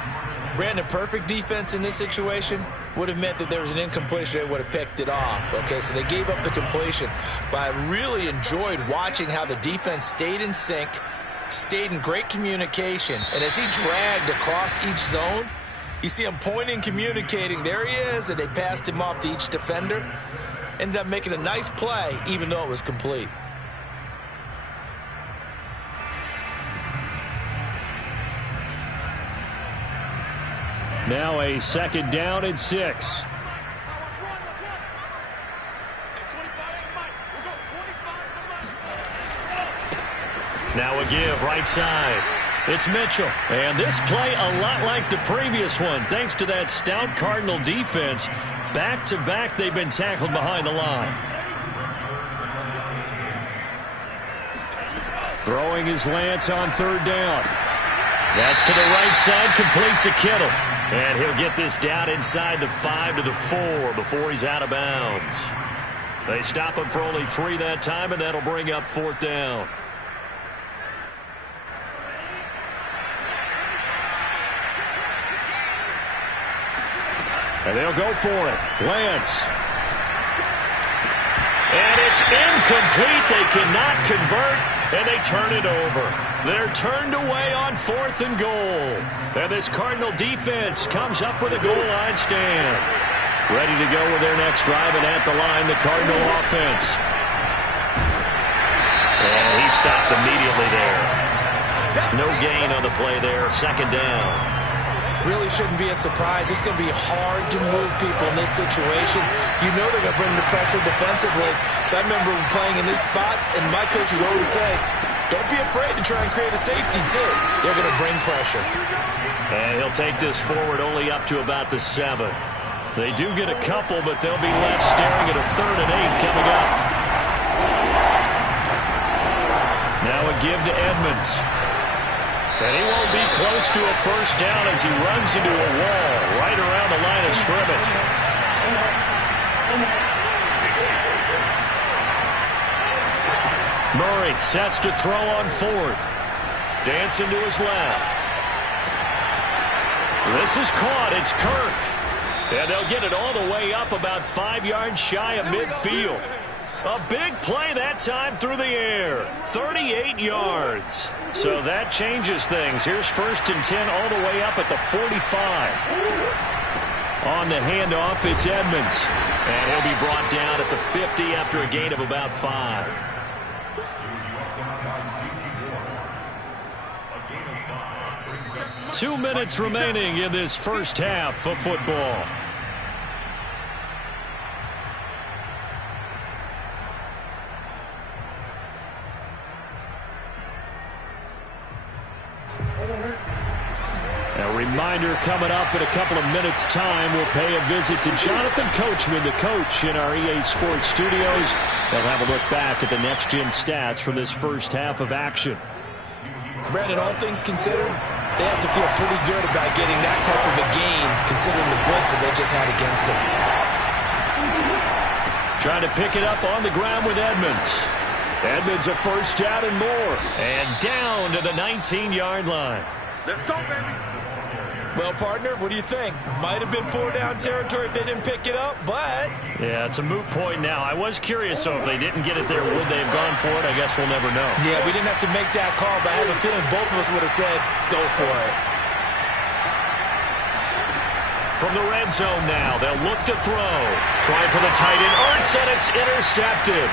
Brandon, perfect defense in this situation would have meant that there was an incompletion. They would have picked it off. Okay, so they gave up the completion. But I really enjoyed watching how the defense stayed in sync, stayed in great communication. And as he dragged across each zone, you see him pointing, communicating. There he is, and they passed him off to each defender. Ended up making a nice play, even though it was complete. Now a 2nd down and 6. Now a give right side. It's Mitchell. And this play a lot like the previous one. Thanks to that stout Cardinal defense. Back-to-back, they've been tackled behind the line. Throwing his Lance on 3rd down. That's to the right side, complete to Kittle. And he'll get this down inside the 5 to the 4 before he's out of bounds. They stop him for only 3 that time, and that'll bring up 4th down. And they'll go for it. Lance. And it's incomplete. They cannot convert, and they turn it over. They're turned away on 4th and goal. And this Cardinal defense comes up with a goal line stand. Ready to go with their next drive, and at the line, the Cardinal offense. And he stopped immediately there. No gain on the play there. 2nd down. Really shouldn't be a surprise. It's going to be hard to move people in this situation. You know they're going to bring the pressure defensively. So I remember playing in these spots, and my coaches always say, don't be afraid to try and create a safety, too. They're going to bring pressure. And he'll take this forward only up to about the 7. They do get a couple, but they'll be left staring at a 3rd and 8 coming up. Now a give to Edmonds. And he won't be close to a first down as he runs into a wall right around the line of scrimmage. Murray sets to throw on 4th. Dancing to his left. This is caught. It's Kirk. And they'll get it all the way up about 5 yards shy of midfield. A big play that time through the air. 38 yards. So that changes things. Here's 1st and 10 all the way up at the 45. On the handoff, it's Edmonds. And he'll be brought down at the 50 after a gain of about 5. 2 minutes remaining in this first half of football. A reminder coming up in a couple of minutes' time. We'll pay a visit to Jonathan Coachman, the coach in our EA Sports studios. They'll have a look back at the next-gen stats from this first half of action. Brandon, all things considered, they have to feel pretty good about getting that type of a gain, considering the blitz that they just had against them. Trying to pick it up on the ground with Edmonds. Edmonds a first down and more. And down to the 19-yard line. Let's go, baby. Well, partner, what do you think? Might have been 4-down territory if they didn't pick it up, but... Yeah, it's a moot point now. I was curious, so if they didn't get it there, would they have gone for it? I guess we'll never know. Yeah, we didn't have to make that call, but I have a feeling both of us would have said, go for it. From the red zone now, they'll look to throw. Trying for the tight end, Ertz, and it's intercepted.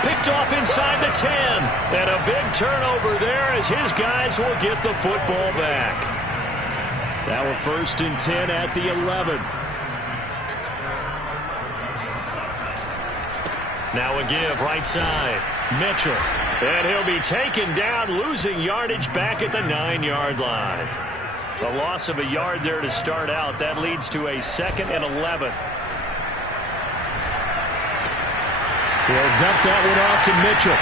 Picked off inside the 10. And a big turnover there as his guys will get the football back. Now a 1st and 10 at the 11. Now a give right side. Mitchell. And he'll be taken down, losing yardage back at the 9-yard line. The loss of a yard there to start out. That leads to a 2nd and 11. He'll dump that one off to Mitchell.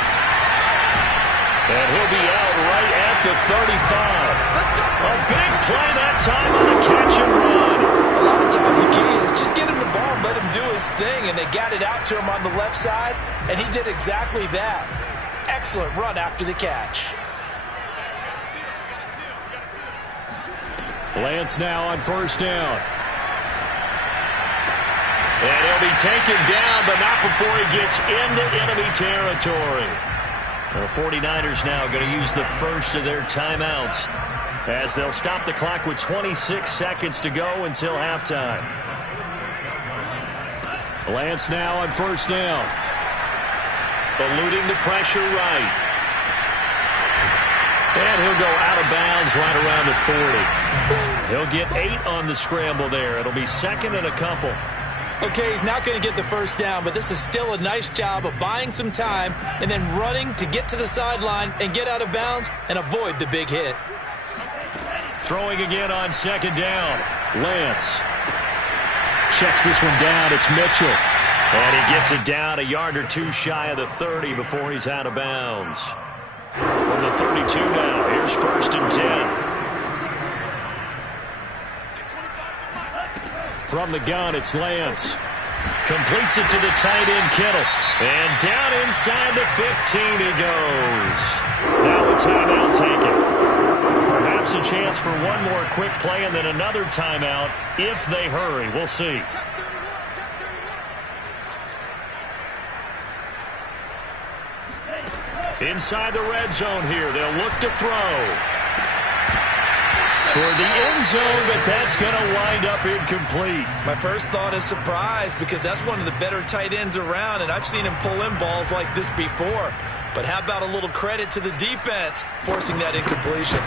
And he'll be out right at the 35. A big play that time on a catch and run. A lot of times the key is just get him the ball and let him do his thing, and they got it out to him on the left side, and he did exactly that. Excellent run after the catch. Lance now on 1st down. And he'll be taken down, but not before he gets into enemy territory. The 49ers now going to use the first of their timeouts as they'll stop the clock with 26 seconds to go until halftime. Lance now on 1st down. Eluding the pressure right. And he'll go out of bounds right around the 40. He'll get 8 on the scramble there. It'll be 2nd and a couple. Okay, he's not going to get the first down, but this is still a nice job of buying some time and then running to get to the sideline and get out of bounds and avoid the big hit. Throwing again on 2nd down. Lance checks this one down. It's Mitchell. And he gets it down a yard or 2 shy of the 30 before he's out of bounds. From the 32 now, here's 1st and 10. From the gun, it's Lance. Completes it to the tight end, Kittle. And down inside the 15 he goes. Now a timeout taken. Perhaps a chance for one more quick play and then another timeout if they hurry. We'll see. Inside the red zone here, they'll look to throw. Toward the end zone, but that's going to wind up incomplete. My first thought is surprise because that's one of the better tight ends around, and I've seen him pull in balls like this before. But how about a little credit to the defense forcing that incompletion?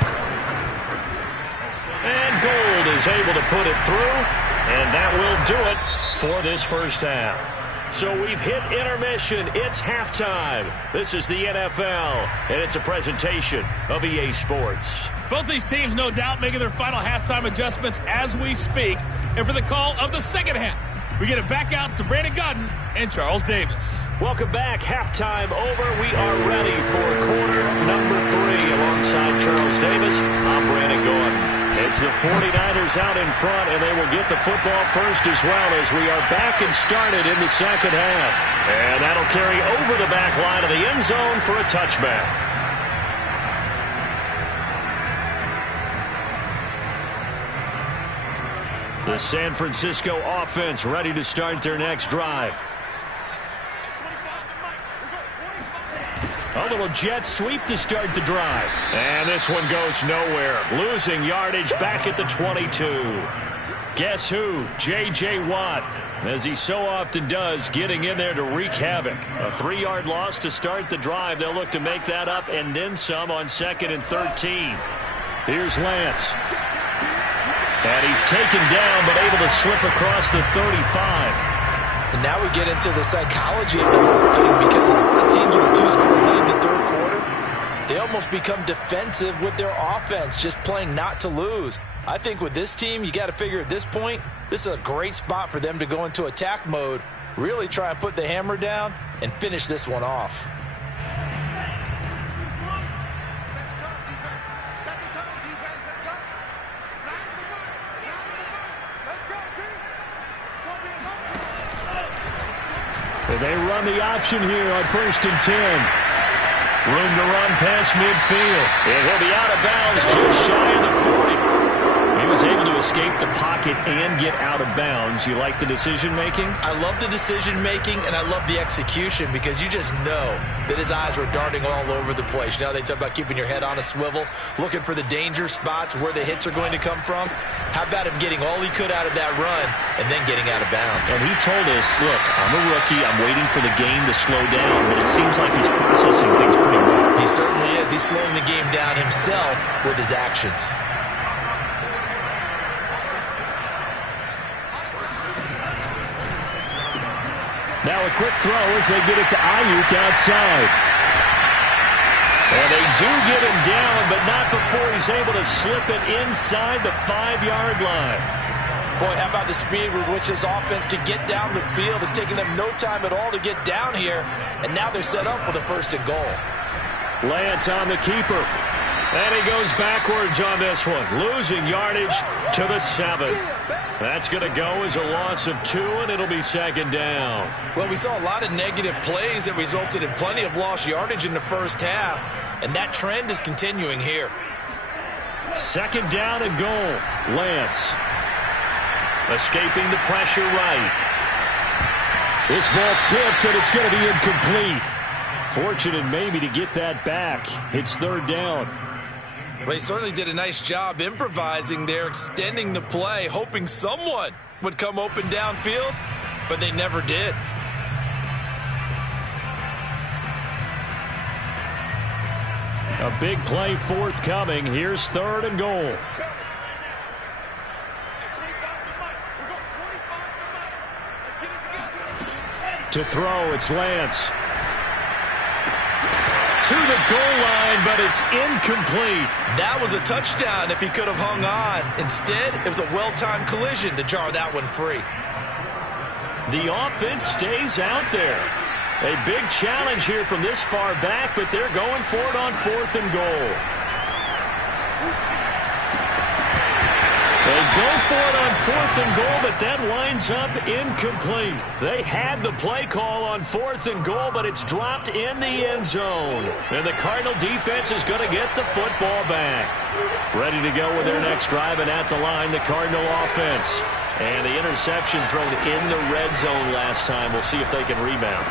And Gold is able to put it through, and that will do it for this first half. So we've hit intermission. It's halftime. This is the NFL, and it's a presentation of EA Sports. Both these teams, no doubt, making their final halftime adjustments as we speak. And for the call of the second half, we get it back out to Brandon Godden and Charles Davis. Welcome back. Halftime over. We are ready for quarter number 3. Alongside Charles Davis, I'm Brandon Gordon. It's the 49ers out in front, and they will get the football first as well as we are back and started in the second half. And that'll carry over the back line of the end zone for a touchback. The San Francisco offense ready to start their next drive. A little jet sweep to start the drive. And this one goes nowhere. Losing yardage back at the 22. Guess who? J.J. Watt, as he so often does, getting in there to wreak havoc. A 3-yard loss to start the drive. They'll look to make that up and then some on 2nd and 13. Here's Lance. And he's taken down but able to slip across the 35. And now we get into the psychology of the whole thing, because a lot of teams with a 2-score lead in the third quarter, they almost become defensive with their offense, just playing not to lose. I think with this team, you got to figure at this point, this is a great spot for them to go into attack mode, really try and put the hammer down and finish this one off. They run the option here on 1st and 10. Room to run past midfield. And he'll be out of bounds just shy of the 40. He was able to escape the pocket and get out of bounds. You like the decision-making? I love the decision-making, and I love the execution, because you just know that his eyes were darting all over the place. You know, they talk about keeping your head on a swivel, looking for the danger spots where the hits are going to come from. How about him getting all he could out of that run and then getting out of bounds? And he told us, look, I'm a rookie. I'm waiting for the game to slow down, but it seems like he's processing things pretty well. He certainly is. He's slowing the game down himself with his actions. Now a quick throw as they get it to Ayuk outside. And they do get him down, but not before he's able to slip it inside the 5-yard line. Boy, how about the speed with which this offense can get down the field? It's taken them no time at all to get down here, and now they're set up with a 1st and goal. Lance on the keeper. And he goes backwards on this one, losing yardage to the 7. That's going to go as a loss of 2, and it'll be 2nd down. Well, we saw a lot of negative plays that resulted in plenty of lost yardage in the first half, and that trend is continuing here. 2nd down and goal. Lance escaping the pressure right. This ball tipped, and it's going to be incomplete. Fortunate maybe to get that back. It's 3rd down. Well, they certainly did a nice job improvising there, extending the play, hoping someone would come open downfield, but they never did. A big play forthcoming. Here's 3rd and goal. To throw, it's Lance. To the goal line, but it's incomplete. That was a touchdown if he could have hung on. Instead, it was a well-timed collision to jar that one free. The offense stays out there. A big challenge here from this far back, but they're going for it on 4th and goal. They go for it on 4th and goal, but that winds up incomplete. They had the play call on 4th and goal, but it's dropped in the end zone. And the Cardinal defense is going to get the football back. Ready to go with their next drive, and at the line, the Cardinal offense. And the interception thrown in the red zone last time. We'll see if they can rebound.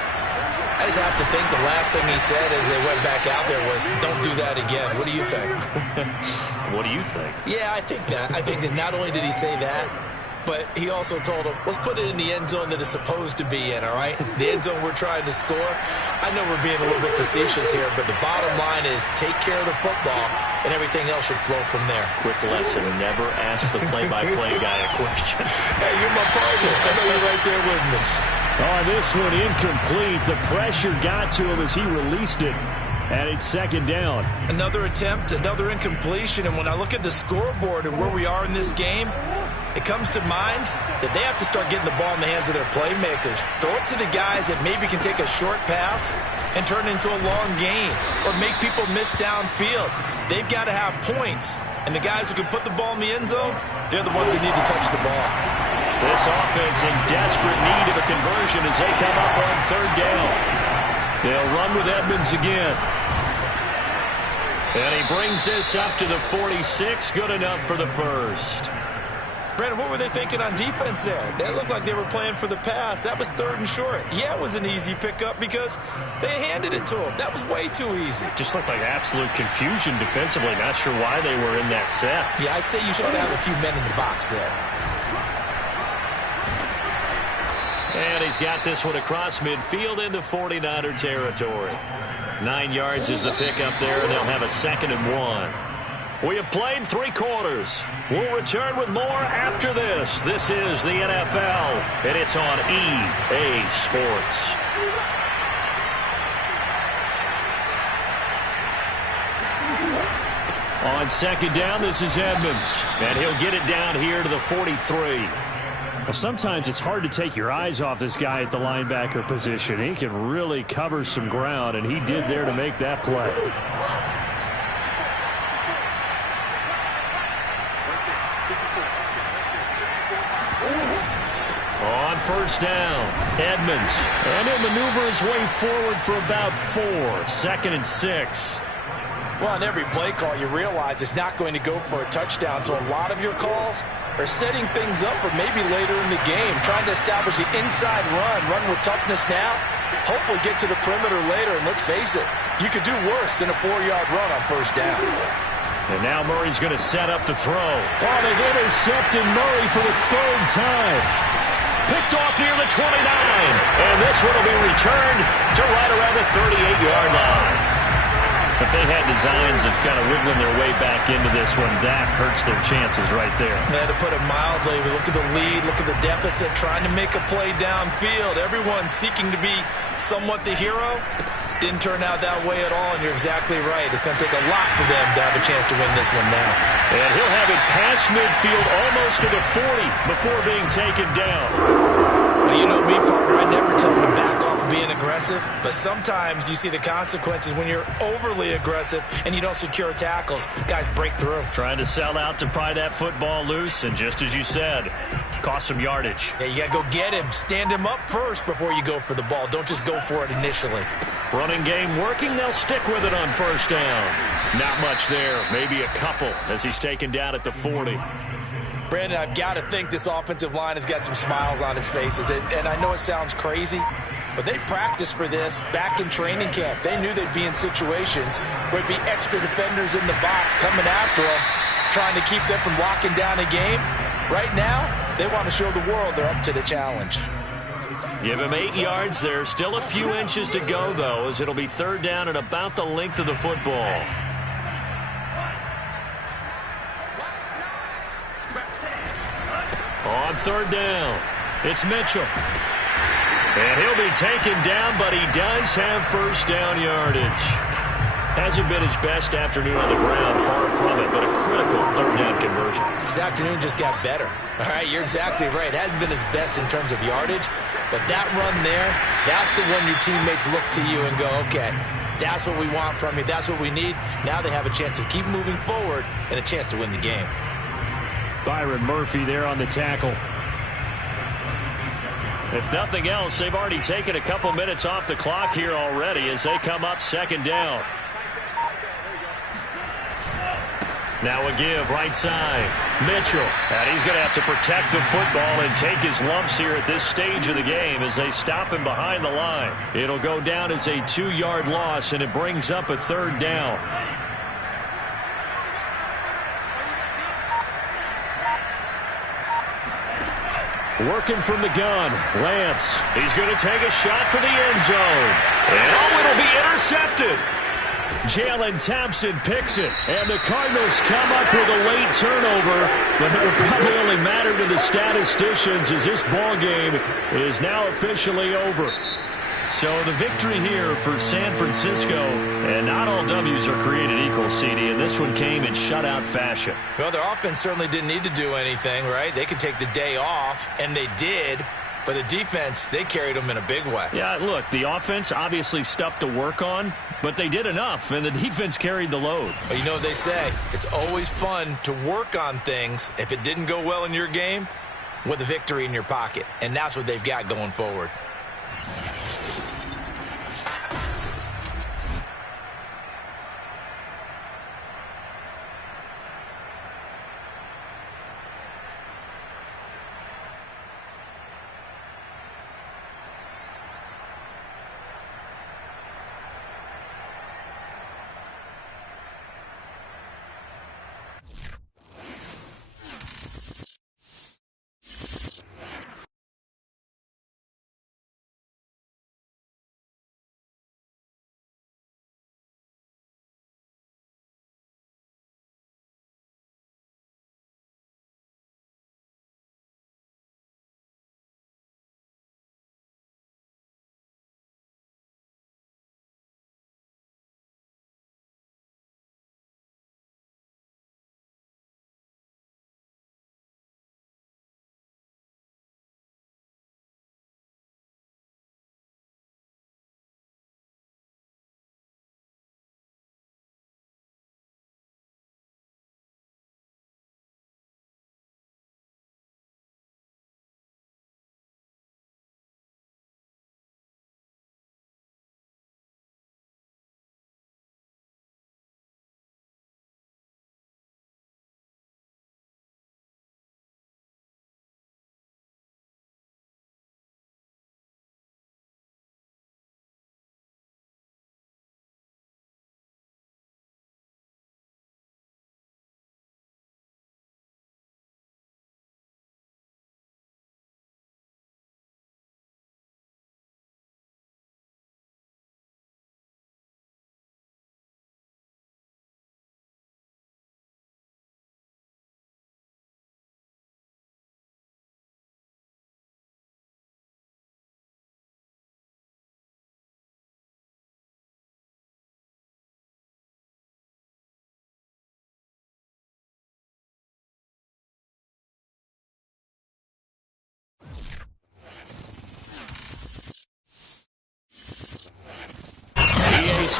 I just have to think the last thing he said as they went back out there was, don't do that again. What do you think? What do you think? Yeah, I think that. I think that not only did he say that, but he also told him, let's put it in the end zone that it's supposed to be in, all right? The end zone we're trying to score. I know we're being a little bit facetious here, but the bottom line is take care of the football, and everything else should flow from there. Quick lesson, never ask the play-by-play guy a question. Hey, you're my partner. I know you're right there with me. On this one, incomplete. The pressure got to him as he released it. And it's 2nd down. Another attempt, another incompletion. And when I look at the scoreboard and where we are in this game, it comes to mind that they have to start getting the ball in the hands of their playmakers. Throw it to the guys that maybe can take a short pass and turn it into a long gain or make people miss downfield. They've got to have points. And the guys who can put the ball in the end zone, they're the ones that need to touch the ball. This offense in desperate need of a conversion as they come up on 3rd down. They'll run with Edmonds again. And he brings this up to the 46. Good enough for the 1st. Brandon, what were they thinking on defense there? That looked like they were playing for the pass. That was 3rd and short. Yeah, it was an easy pickup because they handed it to him. That was way too easy. Just looked like absolute confusion defensively. Not sure why they were in that set. Yeah, I'd say you should have a few men in the box there. And he's got this one across midfield into 49er territory. 9 yards is the pickup there, and they'll have a 2nd and 1. We have played 3 quarters. We'll return with more after this. This is the NFL, and it's on EA Sports. On 2nd down, this is Edmonds, and he'll get it down here to the 43. Well, sometimes it's hard to take your eyes off this guy at the linebacker position. He can really cover some ground, and he did there to make that play. On 1st down, Edmonds, and he'll maneuver his way forward for about 4. 2nd and 6. Well, on every play call, you realize it's not going to go for a touchdown, so a lot of your calls are setting things up for maybe later in the game, trying to establish the inside run with toughness now, hopefully get to the perimeter later, and let's face it, you could do worse than a 4-yard run on 1st down. And now Murray's going to set up to throw. Oh, they've intercepted Murray for the 3rd time. Picked off near the 29. And this one will be returned to right around the 38-yard line. If they had designs of kind of wiggling their way back into this one, that hurts their chances right there. Yeah, to put it mildly, we look at the lead, look at the deficit, trying to make a play downfield. Everyone seeking to be somewhat the hero. Didn't turn out that way at all, and you're exactly right. It's going to take a lot for them to have a chance to win this one now. And he'll have it past midfield almost to the 40 before being taken down. Well, you know me, partner. I never tell them to back off being aggressive, but sometimes you see the consequences when you're overly aggressive and you don't secure tackles. Guys break through. Trying to sell out to pry that football loose, and just as you said, cost some yardage. Yeah, you got to go get him. Stand him up first before you go for the ball. Don't just go for it initially. Running game working. They'll stick with it on 1st down. Not much there. Maybe a couple as he's taken down at the 40. Brandon, I've got to think this offensive line has got some smiles on its faces. And I know it sounds crazy, but they practiced for this back in training camp. They knew they'd be in situations where there'd be extra defenders in the box coming after them, trying to keep them from locking down a game. Right now, they want to show the world they're up to the challenge. Give him 8 yards there. Still a few inches to go, though, as it'll be 3rd down and about the length of the football. On 3rd down, it's Mitchell. And he'll be taken down, but he does have 1st down yardage. Hasn't been his best afternoon on the ground, far from it, but a critical 3rd down conversion. This afternoon just got better. All right, you're exactly right. It hasn't been his best in terms of yardage, but that run there, that's the one your teammates look to you and go, okay, that's what we want from you. That's what we need. Now they have a chance to keep moving forward and a chance to win the game. Byron Murphy there on the tackle. If nothing else, they've already taken a couple minutes off the clock here already as they come up 2nd down. Now a give right side. Mitchell. And he's going to have to protect the football and take his lumps here at this stage of the game as they stop him behind the line. It'll go down as a 2-yard loss, and it brings up a 3rd down. Working from the gun, Lance. He's going to take a shot for the end zone. And it'll be intercepted. Jalen Thompson picks it, and the Cardinals come up with a late turnover, but it will probably only matter to the statisticians as this ball game is now officially over. So the victory here for San Francisco, and not all W's are created equal, CD, and this one came in shutout fashion. Well, their offense certainly didn't need to do anything, right? They could take the day off, and they did. But the defense, they carried them in a big way. Yeah, look, the offense obviously stuff to work on, but they did enough, and the defense carried the load. But you know what they say? It's always fun to work on things if it didn't go well in your game with a victory in your pocket. And that's what they've got going forward.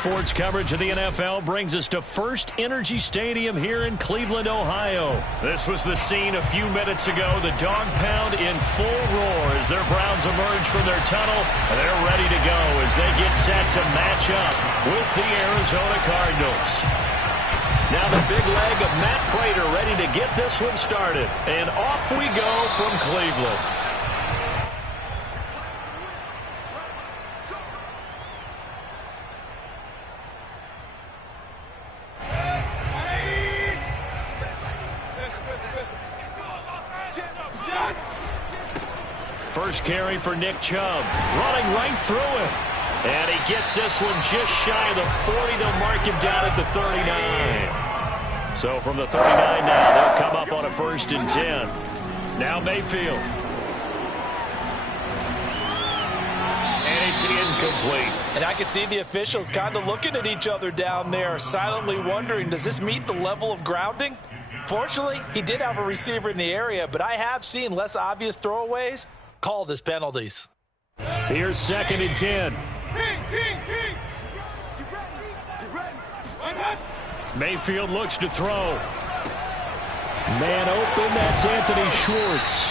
sports coverage of the NFL brings us to First Energy Stadium here in Cleveland, Ohio. This was the scene a few minutes ago. The dog pound in full roar as their Browns emerge from their tunnel. They're ready to go as they get set to match up with the Arizona Cardinals. Now the big leg of Matt Pratt ready to get this one started. And off we go from Cleveland. First carry for Nick Chubb, running right through him. And he gets this one just shy of the 40. They'll mark him down at the 39. So from the 39 now, they'll come up on a 1st and 10. Now Mayfield. And it's incomplete. And I can see the officials kind of looking at each other down there, silently wondering, does this meet the level of grounding? Fortunately, he did have a receiver in the area, but I have seen less obvious throwaways called as penalties. Here's 2nd and 10. Mayfield looks to throw. Man open, that's Anthony Schwartz.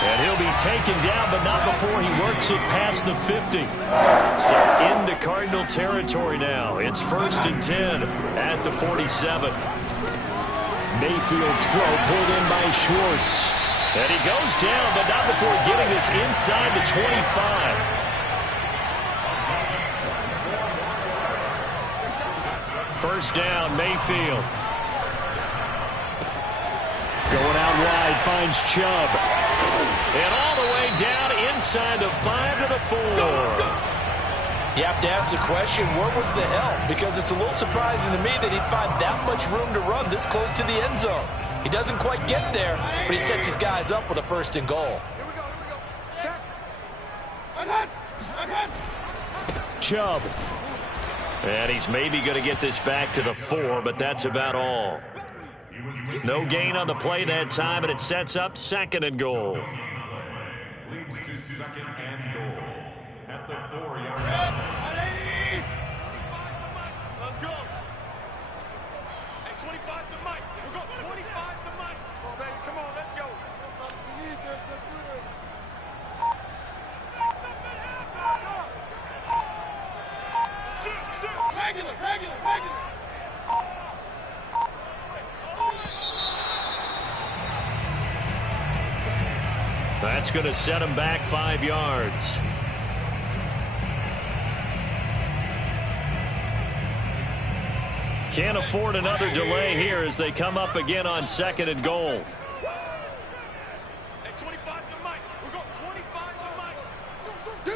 And he'll be taken down, but not before he works it past the 50. So into Cardinal territory now. It's 1st and 10 at the 47. Mayfield's throw pulled in by Schwartz. And he goes down, but not before getting this inside the 25. First down, Mayfield. Going out wide, finds Chubb. And all the way down inside the 5 to the 4. You have to ask the question, where was the help? Because it's a little surprising to me that he'd find that much room to run this close to the end zone. He doesn't quite get there, but he sets his guys up with a 1st and goal. Here we go. Check. Chubb. And he's maybe going to get this back to the 4, but that's about all. No gain on the play that time, and it sets up 2nd and goal. Leads to 2nd and goal at the 4-yard line. Let's go. Hey, 25 to Mike. We'll go 25 to Mike. Come on, baby. Come on, let's go. We need this. Let's do this. Shoot. Regular. That's going to set him back 5 yards. Can't afford another delay here as they come up again on 2nd and goal. Hey, 25 to Mike. We'll go 25 to Mike. Go.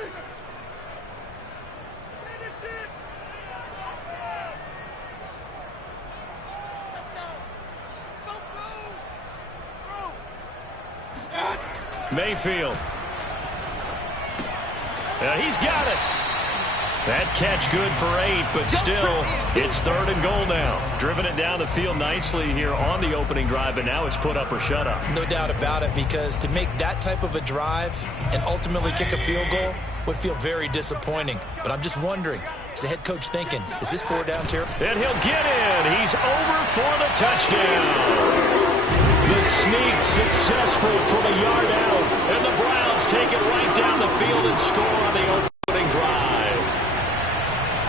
Mayfield. He's got it. That catch good for 8, but still, it's 3rd and goal now. Driven it down the field nicely here on the opening drive, and now it's put up or shut up. No doubt about it, because to make that type of a drive and ultimately kick a field goal would feel very disappointing. But I'm just wondering, is the head coach thinking, is this 4-down territory? And he'll get in. He's over for the touchdown. The sneak successful from a yard out, and the Browns take it right down the field and score on the opening drive.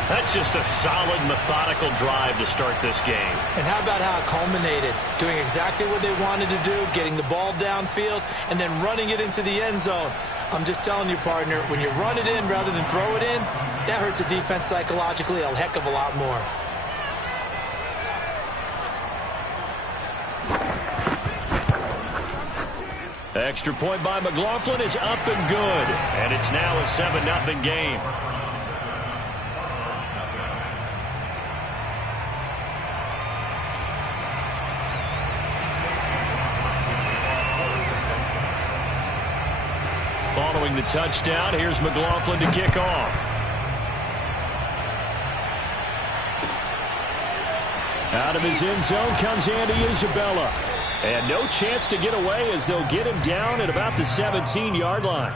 That's just a solid, methodical drive to start this game. And how about how it culminated? Doing exactly what they wanted to do, getting the ball downfield, and then running it into the end zone. I'm just telling you, partner, when you run it in rather than throw it in, that hurts a defense psychologically a heck of a lot more. Extra point by McLaughlin is up and good. And it's now a 7-0 game. Following the touchdown, here's McLaughlin to kick off. Out of his end zone comes Andy Isabella. And no chance to get away as they'll get him down at about the 17-yard line.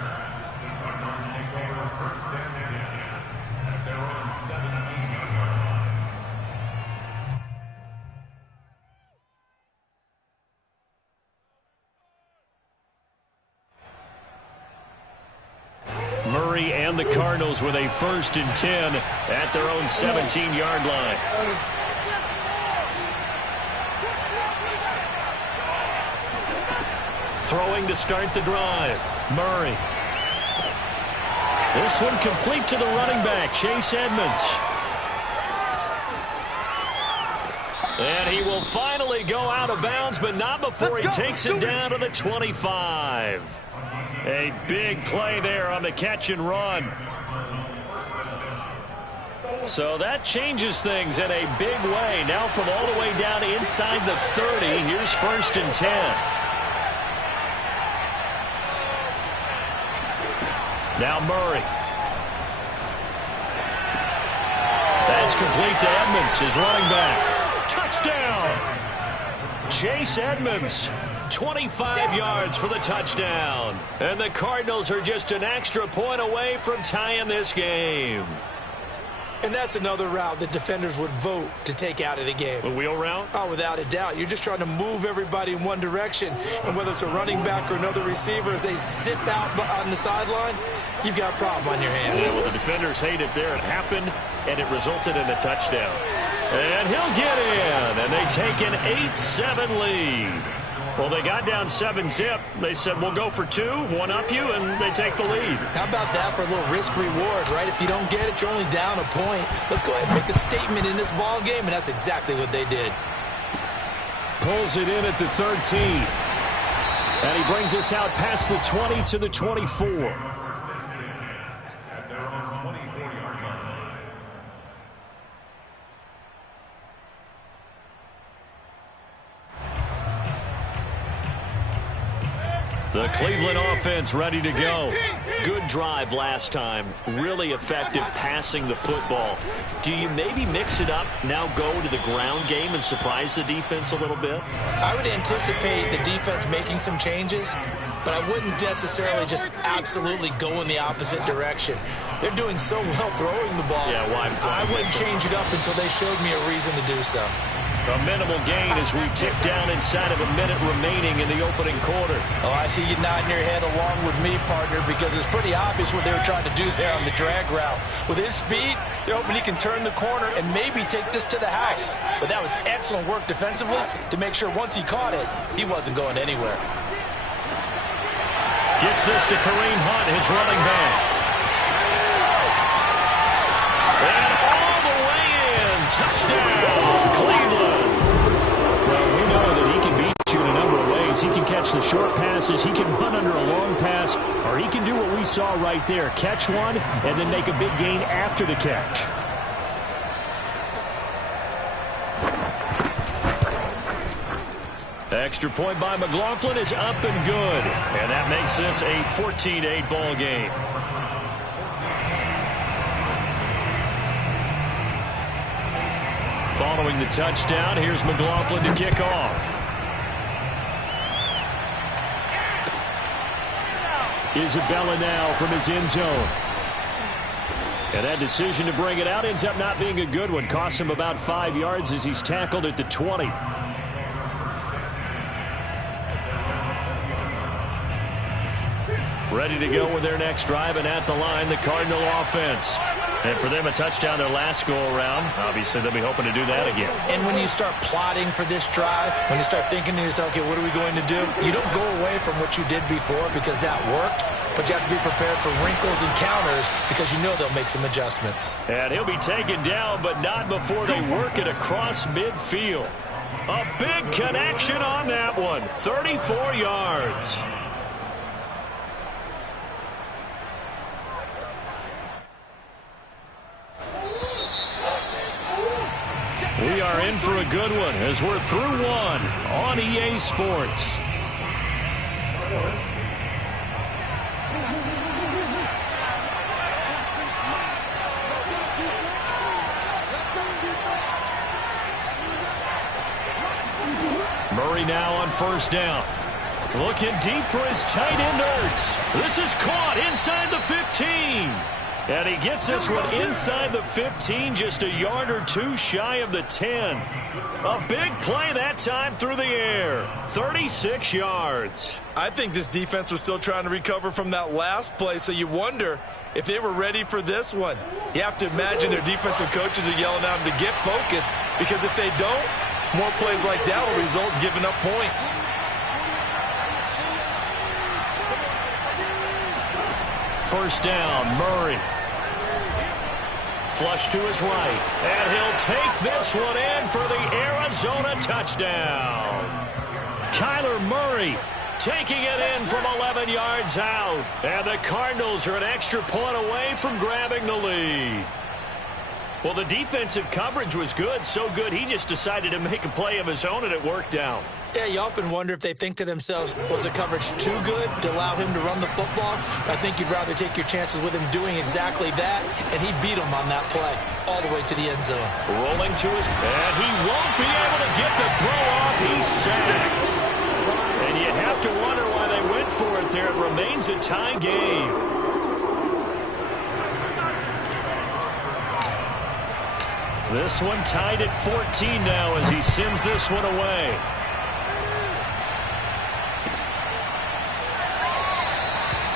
And the Cardinals with a 1st and 10 at their own 17-yard line. Throwing to start the drive. Murray. This one complete to the running back, Chase Edmonds. And he will finally go out of bounds, but not before he takes it down to the 25. A big play there on the catch and run. So that changes things in a big way. Now from all the way down inside the 30, here's 1st and 10. Now Murray. That's complete to Edmonds, his running back. Touchdown! Chase Edmonds, 25 yards for the touchdown. And the Cardinals are just an extra point away from tying this game. And that's another route that defenders would vote to take out of the game. A wheel route? Oh, without a doubt. You're just trying to move everybody in one direction. And whether it's a running back or another receiver, as they sit out on the sideline, you've got a problem on your hands. Yeah, well, the defenders hate it there. It happened, and it resulted in a touchdown. And he'll get in, and they take an 8-7 lead. Well, they got down 7-zip. They said, we'll go for 2, one-up you, and they take the lead. How about that for a little risk-reward, right? If you don't get it, you're only down a point. Let's go ahead and make a statement in this ball game, and that's exactly what they did. Pulls it in at the 13. And he brings us out past the 20 to the 24. The Cleveland offense ready to go. Good drive last time. Really effective passing the football. Do you maybe mix it up, now go to the ground game and surprise the defense a little bit? I would anticipate the defense making some changes, but I wouldn't necessarily just absolutely go in the opposite direction. They're doing so well throwing the ball. Yeah, why I wouldn't change it up until they showed me a reason to do so. A minimal gain as we tick down inside of a minute remaining in the opening quarter. Oh, I see you nodding your head along with me, partner, because it's pretty obvious what they were trying to do there on the drag route. With his speed, they're hoping he can turn the corner and maybe take this to the house. But that was excellent work defensively to make sure once he caught it, he wasn't going anywhere. Gets this to Kareem Hunt, his running back. And all the way in. Touchdown, Cleveland. Well, we know that he can beat you in a number of ways. He can catch the short passes, he can run under a long pass, or he can do what we saw right there, catch one and then make a big gain after the catch. Extra point by McLaughlin is up and good, and that makes this a 14-8 ball game. Following the touchdown, here's McLaughlin to kick off. Isabella now from his end zone. And that decision to bring it out ends up not being a good one. Costs him about 5 yards as he's tackled at the 20. Ready to go with their next drive, and at the line, the Cardinal offense. And for them, a touchdown their last go-around. Obviously, they'll be hoping to do that again. And when you start plotting for this drive, when you start thinking to yourself, okay, what are we going to do? You don't go away from what you did before because that worked, but you have to be prepared for wrinkles and counters because you know they'll make some adjustments. And he'll be taken down, but not before they work it across midfield. A big connection on that one. 34 yards. We are in for a good one as we're through one on EA Sports. Murray now on first down. Looking deep for his tight end Ertz. This is caught inside the 15. And he gets this one inside the 15, just a yard or two shy of the 10. A big play that time through the air. 36 yards. I think this defense was still trying to recover from that last play, so you wonder if they were ready for this one. You have to imagine their defensive coaches are yelling at them to get focused, because if they don't, more plays like that will result in giving up points. First down, Murray. Flush to his right, and he'll take this one in for the Arizona touchdown. Kyler Murray taking it in from 11 yards out, and the Cardinals are an extra point away from grabbing the lead. Well, the defensive coverage was good, so good he just decided to make a play of his own, and it worked out. Yeah, you often wonder if they think to themselves, was the coverage too good to allow him to run the football? But I think you'd rather take your chances with him doing exactly that, and he beat him on that play all the way to the end zone. Rolling to his, and he won't be able to get the throw off. He's sacked. And you have to wonder why they went for it there. It remains a tie game. This one tied at 14 now as he sends this one away.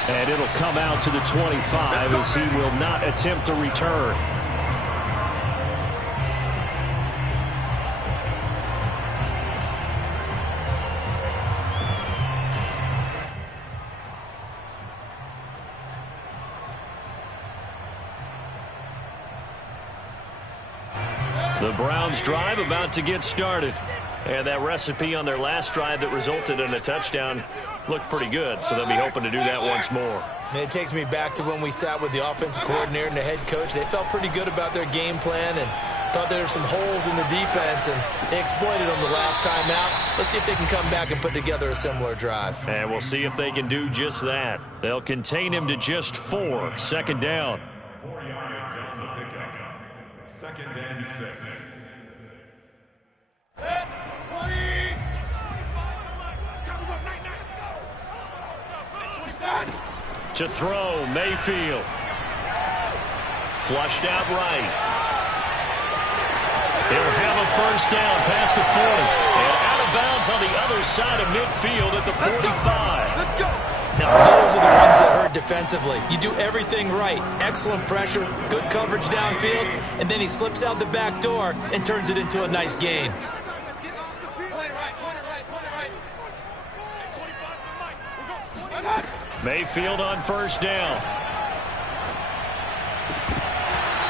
And it'll come out to the 25 as he will not attempt to return. The Browns drive about to get started. And that recipe on their last drive that resulted in a touchdown looked pretty good, so they'll be hoping to do that once more. And it takes me back to when we sat with the offensive coordinator and the head coach. They felt pretty good about their game plan and thought there were some holes in the defense, and they exploited them the last time out. Let's see if they can come back and put together a similar drive. And we'll see if they can do just that. They'll contain him to just 4. Second down. 4 yards on the pickup. Second and 6. To throw, Mayfield. Flushed out right. He'll have a first down past the 40. And out of bounds on the other side of midfield at the 45. Let's go. Now, those are the ones that hurt defensively. You do everything right. Excellent pressure, good coverage downfield, and then he slips out the back door and turns it into a nice gain. Mayfield on first down.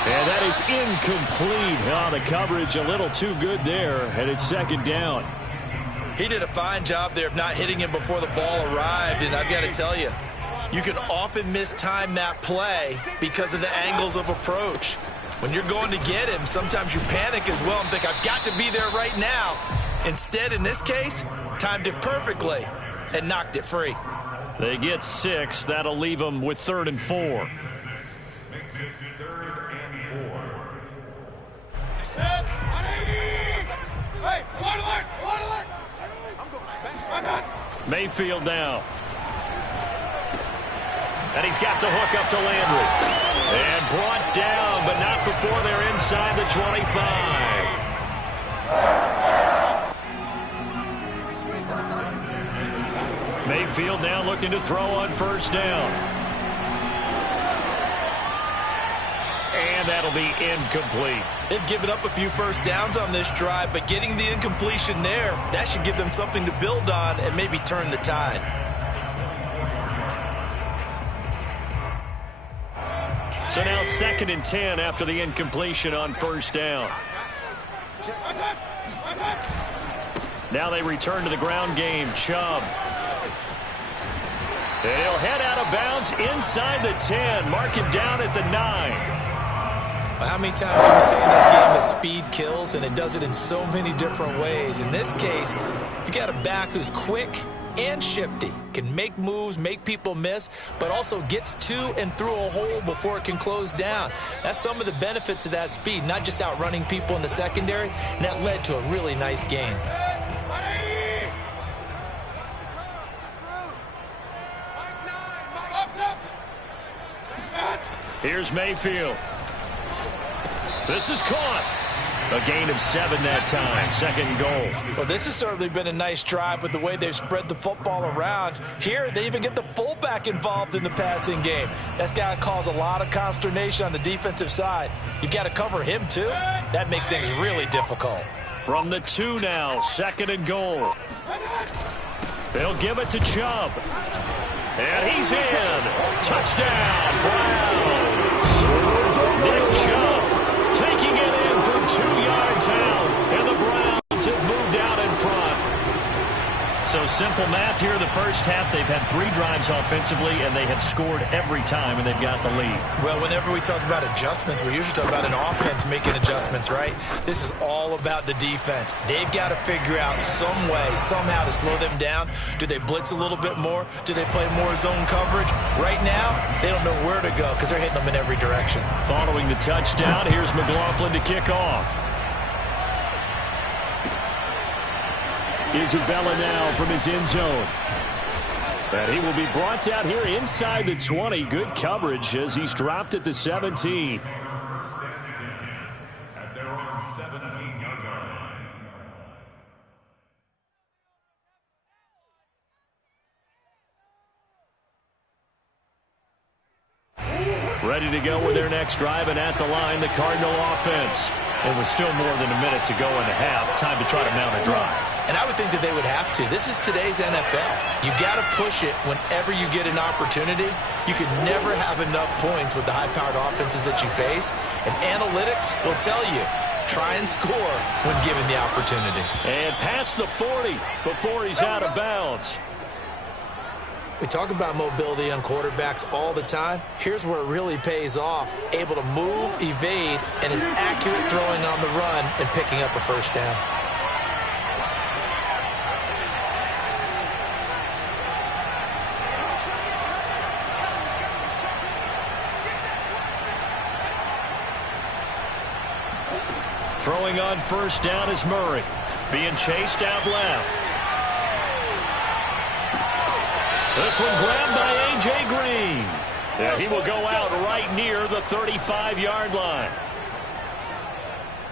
And that is incomplete. Oh, the coverage a little too good there, and it's second down. He did a fine job there of not hitting him before the ball arrived, and I've got to tell you, you can often mistime that play because of the angles of approach. When you're going to get him, sometimes you panic as well and think, I've got to be there right now. Instead, in this case, timed it perfectly and knocked it free. They get 6. That'll leave them with 3rd and 4. Makes it 3rd and 4. Hey, one alert! I'm going back. Mayfield now. And he's got the hook up to Landry. And brought down, but not before they're inside the 25. Mayfield now looking to throw on first down. And that'll be incomplete. They've given up a few first downs on this drive, but getting the incompletion there, that should give them something to build on and maybe turn the tide. So now 2nd and 10 after the incompletion on first down. Now they return to the ground game. Chubb. And he'll head out of bounds inside the 10. Mark it down at the 9. Well, how many times do we say in this game that speed kills, and it does it in so many different ways? In this case, you got a back who's quick and shifty, can make moves, make people miss, but also gets to and through a hole before it can close down. That's some of the benefits of that speed, not just outrunning people in the secondary, and that led to a really nice gain. Here's Mayfield. This is caught. A gain of 7 that time. Second and goal. Well, this has certainly been a nice drive with the way they've spread the football around. Here, they even get the fullback involved in the passing game. That's got to cause a lot of consternation on the defensive side. You've got to cover him, too. That makes things really difficult. From the 2 now, second and goal. They'll give it to Chubb. And he's in. Touchdown, Browns. Nick Chubb taking it in from 2 yards out. And the Browns have moved out in front. So simple math here in the first half. They've had 3 drives offensively, and they have scored every time, and they've got the lead. Well, whenever we talk about adjustments, we usually talk about an offense making adjustments, right? This is all about the defense. They've got to figure out some way, somehow to slow them down. Do they blitz a little bit more? Do they play more zone coverage? Right now, they don't know where to go because they're hitting them in every direction. Following the touchdown, here's McLaughlin to kick off. Isabella now from his end zone. And he will be brought down here inside the 20. Good coverage as he's dropped at the 17. At their own 17-yard line. Ready to go with their next drive, and at the line, the Cardinal offense. It was still more than a minute to go in the half. Time to try to mount a drive. And I would think that they would have to. This is today's NFL. You got to push it whenever you get an opportunity. You can never have enough points with the high-powered offenses that you face. And analytics will tell you, try and score when given the opportunity. And past the 40 before he's out of bounds. We talk about mobility on quarterbacks all the time. Here's where it really pays off. Able to move, evade, and is accurate throwing on the run and picking up a first down. Throwing on first down is Murray. Being chased out left. This one grabbed by A.J. Green. Yeah, he will go out right near the 35-yard line.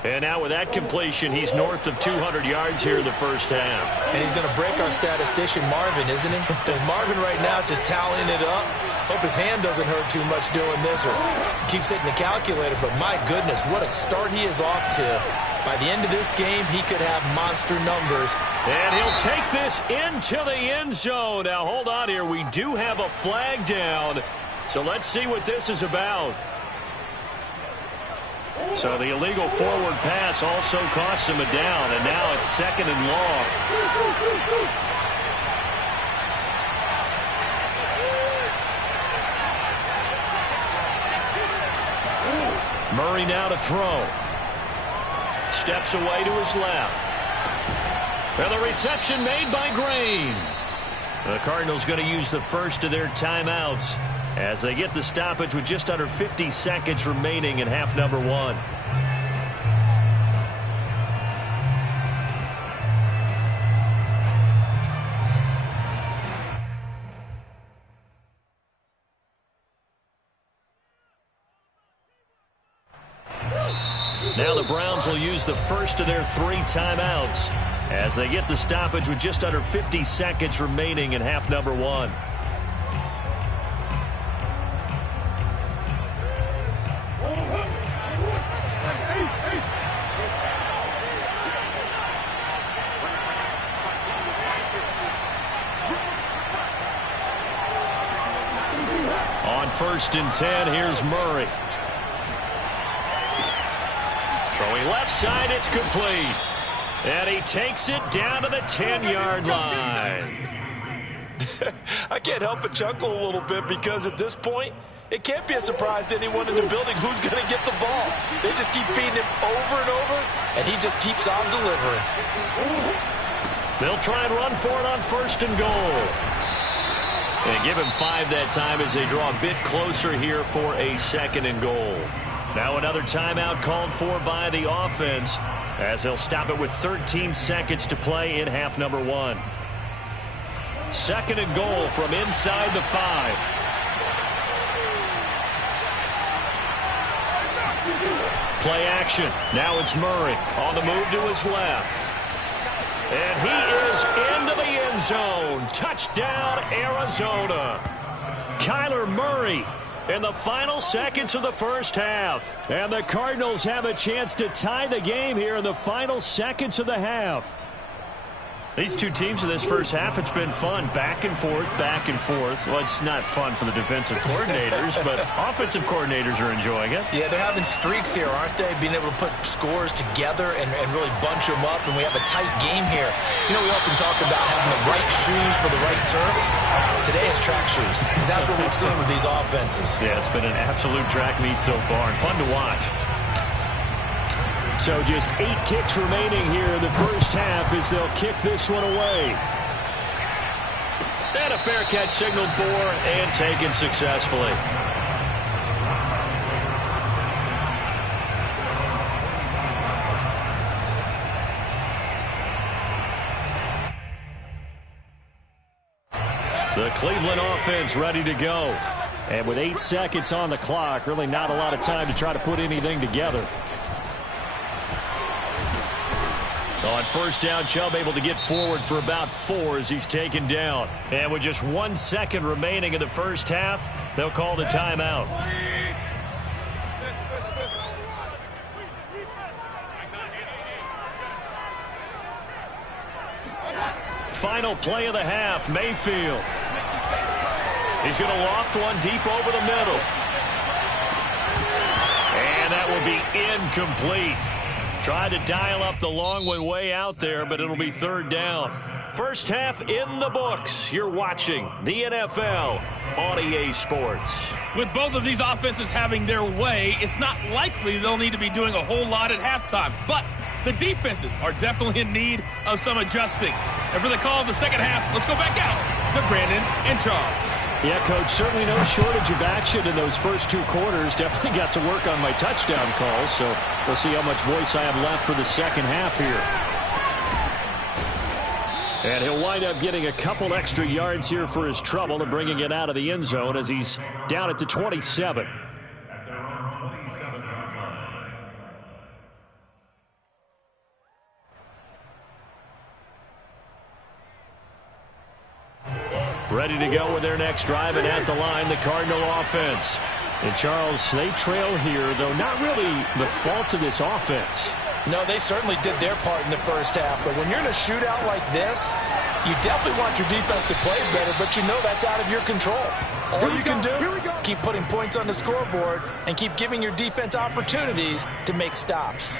And now with that completion, he's north of 200 yards here in the first half. And he's going to break our statistician Marvin, isn't he? And Marvin right now is just tallying it up. Hope his hand doesn't hurt too much doing this or keeps hitting the calculator. But my goodness, what a start he is off to. By the end of this game, he could have monster numbers. And he'll take this into the end zone. Now, hold on here. We do have a flag down. So let's see what this is about. So the illegal forward pass also costs him a down. And now it's second and long. Murray now to throw. Steps away to his left. And the reception made by Green. The Cardinals going to use the first of their timeouts as they get the stoppage with just under 50 seconds remaining in half number 1. Now the Browns will use the first of their 3 timeouts as they get the stoppage with just under 50 seconds remaining in half number 1. On first and 10, here's Murray. Throwing left side, it's complete. And he takes it down to the 10-yard line. I can't help but chuckle a little bit because at this point, it can't be a surprise to anyone in the building who's going to get the ball. They just keep feeding him over and over, and he just keeps on delivering. They'll try and run for it on first and goal. And give him 5 that time as they draw a bit closer here for a second and goal. Now another timeout called for by the offense as they'll stop it with 13 seconds to play in half number 1. Second and goal from inside the 5. Play action. Now it's Murray on the move to his left. And he is into the end zone. Touchdown, Arizona. Kyler Murray in the final seconds of the first half. And the Cardinals have a chance to tie the game here in the final seconds of the half. These two teams in this first half, it's been fun. Back and forth, back and forth. Well, it's not fun for the defensive coordinators, but offensive coordinators are enjoying it. Yeah, they're having streaks here, aren't they? Being able to put scores together and really bunch them up, and we have a tight game here. You know, we often talk about having the right shoes for the right turf. Today it's track shoes. That's what we've seen with these offenses. Yeah, it's been an absolute track meet so far, and fun to watch. So just 8 ticks remaining here in the first half as they'll kick this one away. And a fair catch signaled for and taken successfully. The Cleveland offense ready to go. And with 8 seconds on the clock, really not a lot of time to try to put anything together. On first down, Chubb able to get forward for about 4 as he's taken down. And with just 1 second remaining in the first half, they'll call the timeout. Final play of the half, Mayfield. He's going to loft one deep over the middle. And that will be incomplete. Tried to dial up the long way out there, but it'll be third down. First half in the books. You're watching the NFL on EA Sports. With both of these offenses having their way, it's not likely they'll need to be doing a whole lot at halftime. But the defenses are definitely in need of some adjusting. And for the call of the second half, let's go back out to Brandon and Charles. Yeah, Coach, certainly no shortage of action in those first 2 quarters. Definitely got to work on my touchdown calls, so we'll see how much voice I have left for the second half here. And he'll wind up getting a couple extra yards here for his trouble and bringing it out of the end zone as he's down at the 27. At their own 27-yard line. Ready to go with their next drive, and at the line, the Cardinal offense. And Charles, they trail here, though not really the fault of this offense. No, they certainly did their part in the first half. But when you're in a shootout like this, you definitely want your defense to play better, but you know that's out of your control. All you can do, keep putting points on the scoreboard and keep giving your defense opportunities to make stops.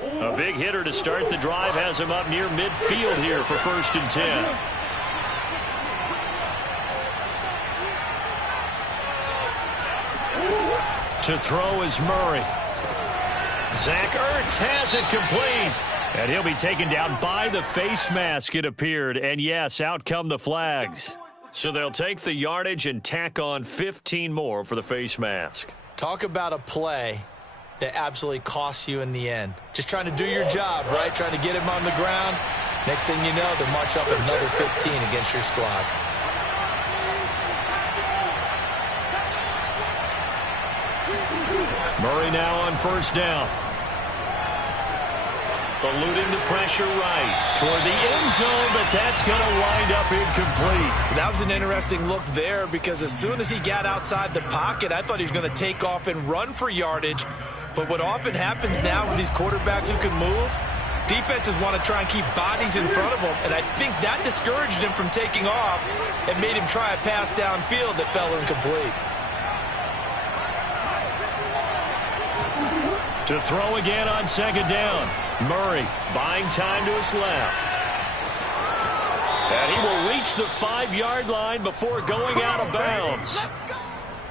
A big hitter to start the drive has him up near midfield here for 1st and 10. To throw is Murray. Zach Ertz has it complete. And he'll be taken down by the face mask, it appeared. And yes, out come the flags. So they'll take the yardage and tack on 15 more for the face mask. Talk about a play that absolutely costs you in the end. Just trying to do your job, right? Trying to get him on the ground. Next thing you know, they'll march up another 15 against your squad. Murray now on first down. Eluding the pressure right toward the end zone, but that's going to wind up incomplete. That was an interesting look there because as soon as he got outside the pocket, I thought he was going to take off and run for yardage. But what often happens now with these quarterbacks who can move, defenses want to try and keep bodies in front of them, and I think that discouraged him from taking off and made him try a pass downfield that fell incomplete. To throw again on second down. Murray buying time to his left. And he will reach the 5-yard line before going out of bounds.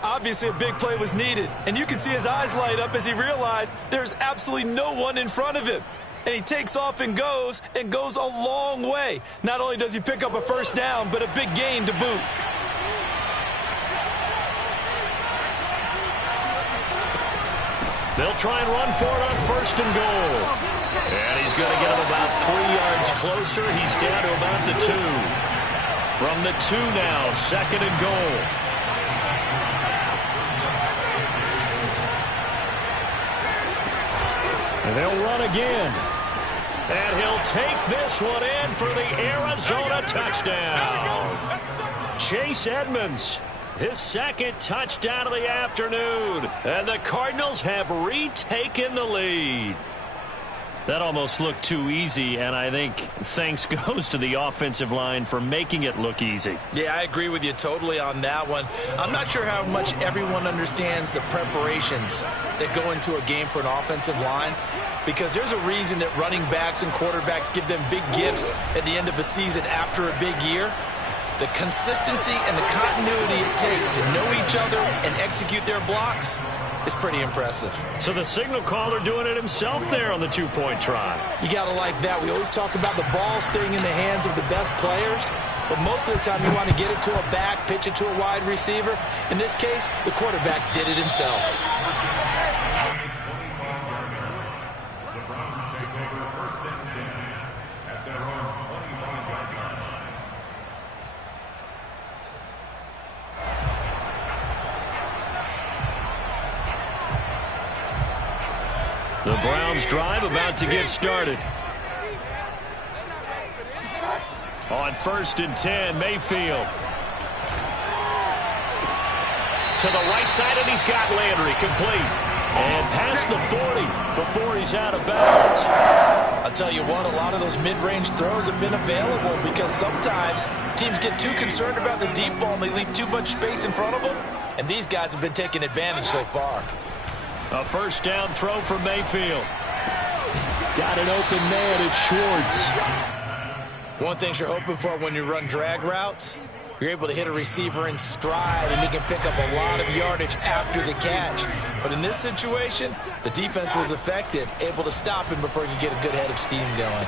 Obviously, a big play was needed, and you can see his eyes light up as he realized there's absolutely no one in front of him. And he takes off and goes a long way. Not only does he pick up a first down, but a big gain to boot. They'll try and run for it on first and goal. And he's going to get him about 3 yards closer. He's down to about the 2. From the 2 now, 2nd and goal. And they'll run again. And he'll take this one in for the Arizona touchdown. Chase Edmonds, his 2nd touchdown of the afternoon. And the Cardinals have retaken the lead. That almost looked too easy, and I think thanks goes to the offensive line for making it look easy. Yeah, I agree with you totally on that one. I'm not sure how much everyone understands the preparations that go into a game for an offensive line, because there's a reason that running backs and quarterbacks give them big gifts at the end of a season after a big year. The consistency and the continuity it takes to know each other and execute their blocks is pretty impressive. So the signal caller doing it himself there on the 2-point try. You got to like that. We always talk about the ball staying in the hands of the best players, but most of the time you want to get it to a back, pitch it to a wide receiver. In this case, the quarterback did it himself. The Browns take over 1st and 10 at their own 25-yard line. The Browns drive about to get started. On 1st and 10, Mayfield. To the right side, and he's got Landry complete. And past the 40 before he's out of bounds. I'll tell you what, a lot of those mid-range throws have been available because sometimes teams get too concerned about the deep ball and they leave too much space in front of them. And these guys have been taking advantage so far. A 1st down throw for Mayfield. Got an open man, it's Schwartz. One thing you're hoping for when you run drag routes, you're able to hit a receiver in stride and he can pick up a lot of yardage after the catch. But in this situation, the defense was effective, able to stop him before he could get a good head of steam going.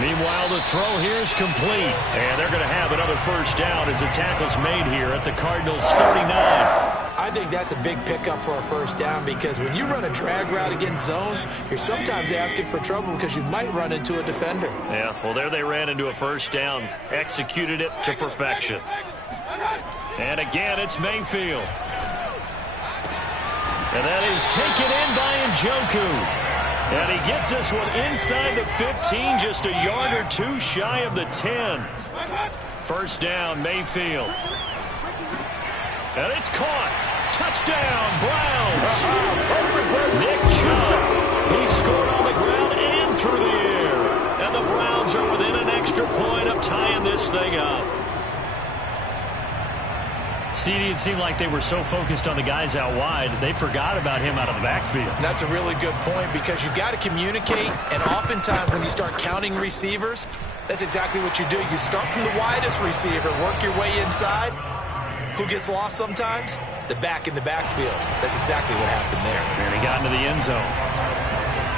Meanwhile, the throw here is complete. And they're going to have another 1st down as the tackle's made here at the Cardinals' 39. I think that's a big pickup for a 1st down because when you run a drag route against zone, you're sometimes asking for trouble because you might run into a defender. Yeah, well, there they ran into a 1st down, executed it to perfection. And again, it's Mayfield. And that is taken in by Njoku. And he gets this one inside the 15, just a yard or 2 shy of the 10. 1st down, Mayfield. And it's caught. Touchdown, Browns. Nick Chubb. He scored on the ground and through the air. And the Browns are within an extra point of tying this thing up. CD, it seemed like they were so focused on the guys out wide, they forgot about him out of the backfield. That's a really good point because you've got to communicate, and oftentimes when you start counting receivers, that's exactly what you do. You start from the widest receiver, work your way inside. Who gets lost sometimes? The back in the backfield. That's exactly what happened there. And he got into the end zone.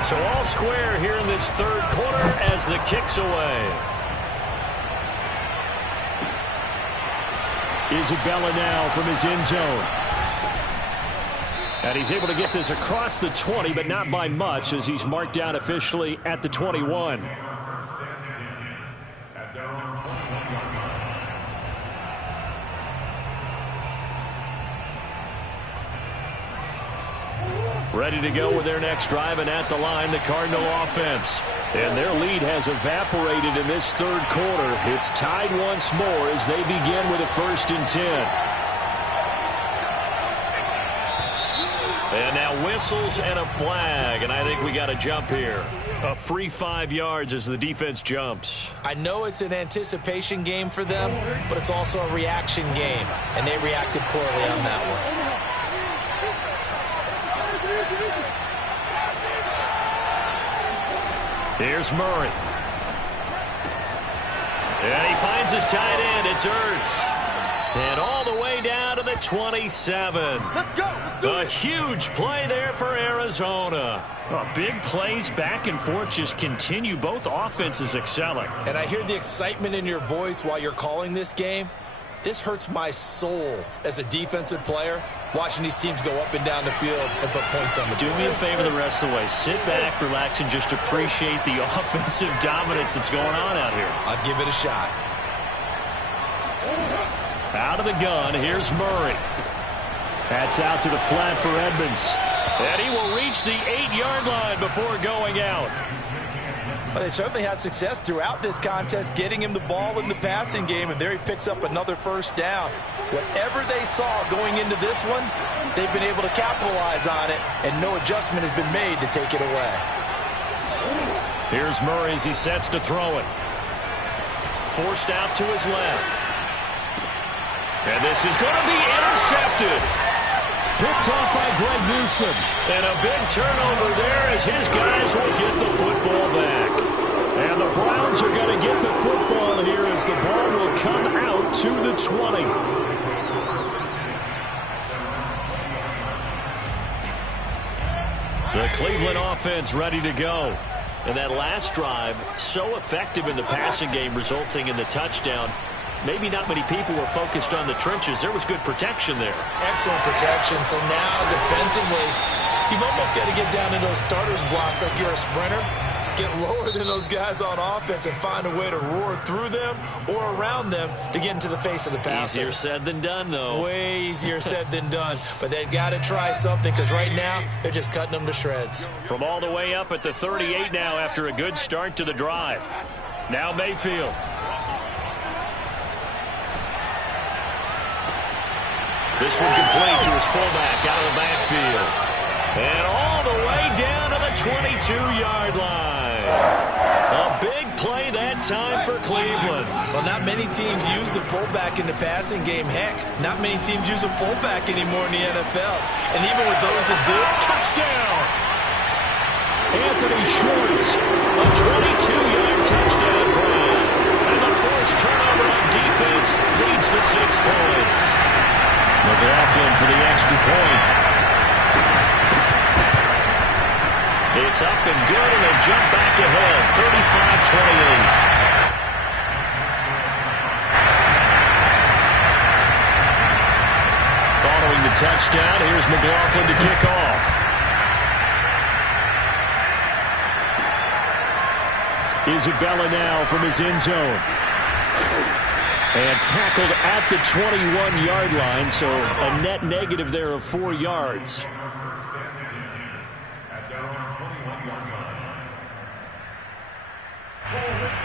So all square here in this 3rd quarter as the kick's away. Isabella now from his end zone. And he's able to get this across the 20, but not by much as he's marked down officially at the 21. Ready to go with their next drive, and at the line, the Cardinal offense. And their lead has evaporated in this 3rd quarter. It's tied once more as they begin with a 1st and 10. And now whistles and a flag, and I think we got a jump here. A free 5 yards as the defense jumps. I know it's an anticipation game for them, but it's also a reaction game, and they reacted poorly on that one. Here's Murray. And he finds his tight end. It's Ertz. And all the way down to the 27. Let's go. A huge play there for Arizona. Big plays back and forth just continue. Both offenses excelling. And I hear the excitement in your voice while you're calling this game. This hurts my soul as a defensive player, watching these teams go up and down the field and put points on the board. Do me a favor the rest of the way. Sit back, relax, and just appreciate the offensive dominance that's going on out here. I'll give it a shot. Out of the gun, here's Murray. That's out to the flat for Edmonds. And he will reach the 8-yard line before going out. Well, they certainly had success throughout this contest getting him the ball in the passing game, and there he picks up another first down. Whatever they saw going into this one, they've been able to capitalize on it, and no adjustment has been made to take it away. Here's Murray as he sets to throw it. Forced out to his left. And this is going to be intercepted. Picked off by Greg Newsom. And a big turnover there as his guys will get the football back. And the Browns are going to get the football here as the ball will come out to the 20. The Cleveland offense ready to go. And that last drive, so effective in the passing game, resulting in the touchdown. Maybe not many people were focused on the trenches. There was good protection there. Excellent protection. So now defensively, you've almost got to get down in those starters blocks like you're a sprinter. Get lower than those guys on offense and find a way to roar through them or around them to get into the face of the passer. Easier said than done, though. Way easier said than done. But they've got to try something because right now they're just cutting them to shreds. From all the way up at the 38 now after a good start to the drive. Now Mayfield. This one complete to his fullback out of the backfield. And all the way down to the 22-yard line. A big play that time for Cleveland. Well, not many teams use the fullback in the passing game. Heck, not many teams use a fullback anymore in the NFL. And even with those that do, touchdown! Anthony Schwartz, a 22-yard touchdown run. And the forced turnover on defense leads to 6 points. McLaughlin for the extra point. It's up and good, and they jump back ahead, 35-28. Following the touchdown, here's McLaughlin to kick off. Isabella now from his end zone. And tackled at the 21-yard line, so a net negative there of 4 yards.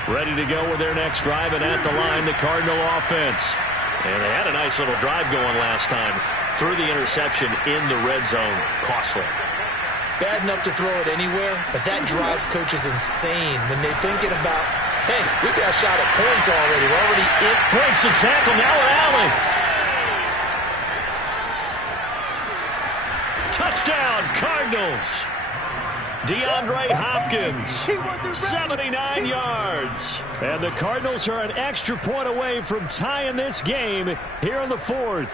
Ready to go with their next drive, and at the line, the Cardinal offense. And they had a nice little drive going last time. Threw the interception in the red zone. Costly. Bad enough to throw it anywhere, but that drives coaches insane when they're thinking about, hey, we got a shot at points already. We're already in. Breaks the tackle. Now Allen. Touchdown, Cardinals. DeAndre Hopkins, 79 yards. And the Cardinals are an extra point away from tying this game here in the 4th.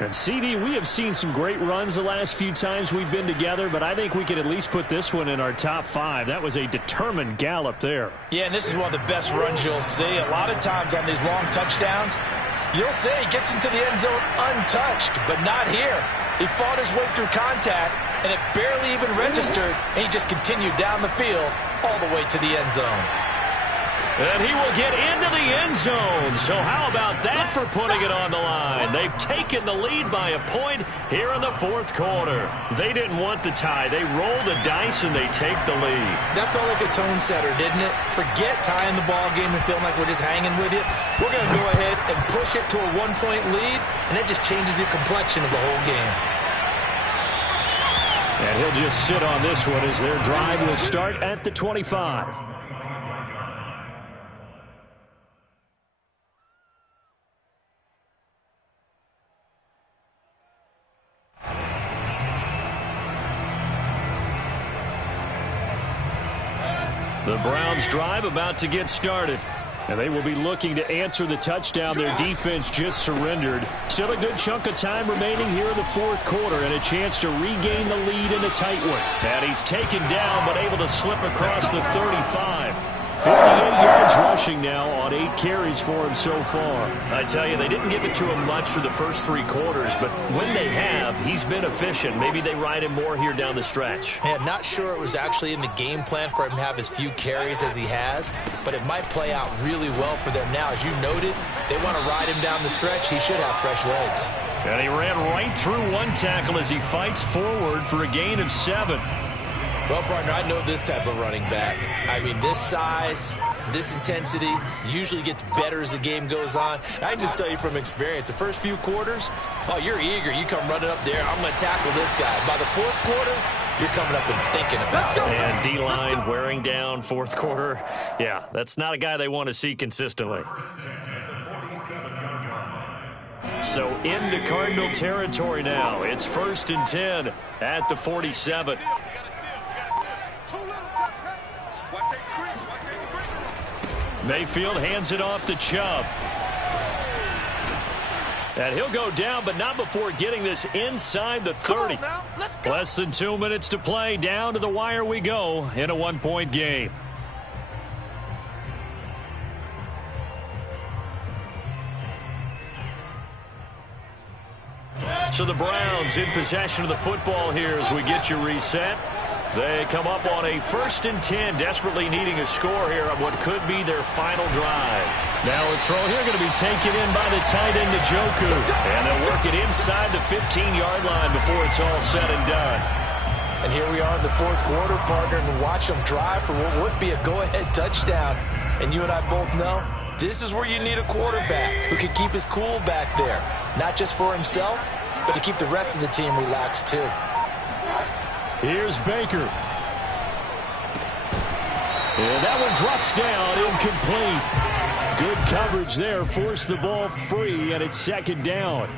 And, CD, we have seen some great runs the last few times we've been together, but I think we could at least put this one in our top 5. That was a determined gallop there. Yeah, and this is one of the best runs you'll see. A lot of times on these long touchdowns, you'll say he gets into the end zone untouched, but not here. He fought his way through contact, and it barely even registered, and he just continued down the field all the way to the end zone. And he will get into the end zone. So how about that for putting it on the line? They've taken the lead by a point here in the 4th quarter. They didn't want the tie. They roll the dice and they take the lead. That felt like a tone setter, didn't it? Forget tying the ball game and feeling like we're just hanging with it. We're going to go ahead and push it to a 1-point lead, and that just changes the complexion of the whole game. And he'll just sit on this one as their drive will start at the 25. The Browns drive about to get started. And they will be looking to answer the touchdown their defense just surrendered. Still a good chunk of time remaining here in the 4th quarter and a chance to regain the lead in a tight one. And he's taken down but able to slip across the 35. 58 yards rushing now on 8 carries for him so far. I tell you, they didn't give it to him much for the first 3 quarters, but when they have, he's been efficient. Maybe they ride him more here down the stretch. Yeah, not sure it was actually in the game plan for him to have as few carries as he has, but it might play out really well for them now. As you noted, They want to ride him down the stretch. He should have fresh legs. And he ran right through one tackle as he fights forward for a gain of 7. Well, partner, I know this type of running back. I mean, this size, this intensity usually gets better as the game goes on. And I can just tell you from experience, the first few quarters, oh, you're eager. You come running up there, I'm going to tackle this guy. By the fourth quarter, you're coming up and thinking about it. And D-line wearing down fourth quarter. Yeah, that's not a guy they want to see consistently. So into Cardinal territory now. It's 1st and 10 at the 47. Mayfield hands it off to Chubb. And he'll go down, but not before getting this inside the 30. Less than 2 minutes to play. Down to the wire we go in a 1-point game. So the Browns in possession of the football here as we get you reset. They come up on a 1st and 10, desperately needing a score here on what could be their final drive. Now a throw here going to be taken in by the tight end, Njoku. And they'll work it inside the 15-yard line before it's all said and done. And here we are in the fourth quarter, partner, and watch them drive for what would be a go-ahead touchdown. And you and I both know this is where you need a quarterback who can keep his cool back there. Not just for himself, but to keep the rest of the team relaxed too. Here's Baker. And that one drops down, incomplete. Good coverage there, forced the ball free, and it's 2nd down.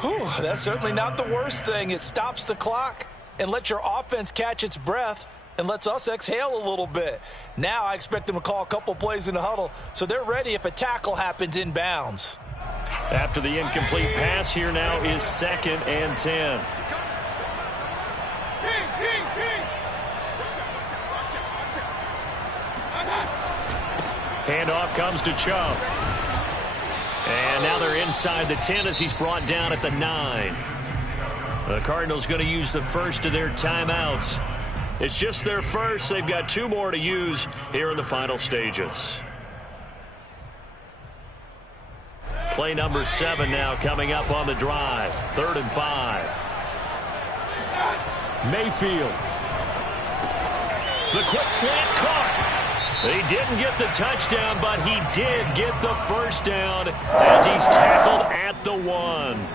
Whew, that's certainly not the worst thing. It stops the clock and lets your offense catch its breath and lets us exhale a little bit. Now I expect them to call a couple plays in the huddle, so they're ready if a tackle happens inbounds. After the incomplete pass, here now is 2nd and 10. Handoff comes to Chubb. And now they're inside the 10 as he's brought down at the 9. The Cardinals going to use the first of their timeouts. It's just their first. They've got 2 more to use here in the final stages. Play number 7 now coming up on the drive. 3rd and 5. Mayfield. The quick slant caught. He didn't get the touchdown, but he did get the first down as he's tackled at the 1.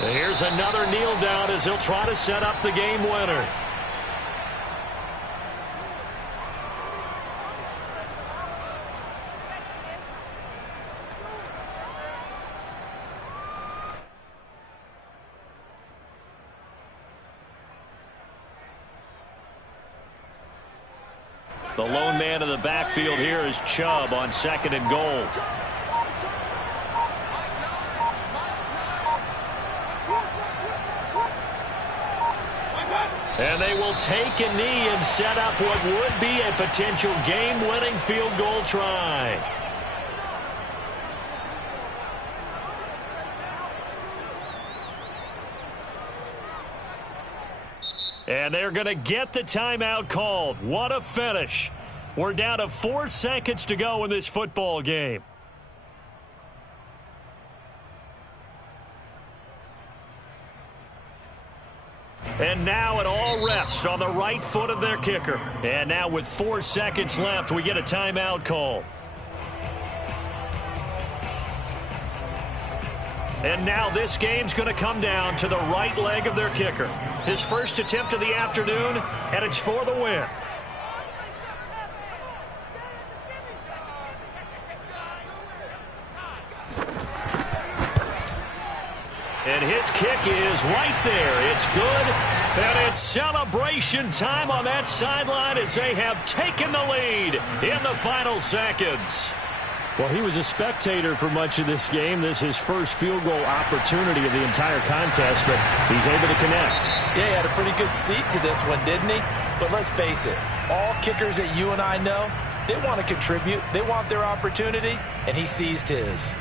Here's another kneel down as he'll try to set up the game winner. The lone man in the backfield here is Chubb on 2nd and goal. And they will take a knee and set up what would be a potential game-winning field goal try. And they're going to get the timeout called. What a finish. We're down to 4 seconds to go in this football game. And now it all rests on the right foot of their kicker. And now with 4 seconds left, we get a timeout call. And now this game's going to come down to the right leg of their kicker. His first attempt of the afternoon, and it's for the win. And his kick is right there. It's good. And it's celebration time on that sideline as they have taken the lead in the final seconds. Well, he was a spectator for much of this game. This is his first field goal opportunity of the entire contest, but he's able to connect. Yeah, he had a pretty good seat to this one, didn't he? But let's face it, All kickers that you and I know, they want to contribute. They want their opportunity, and he seized his.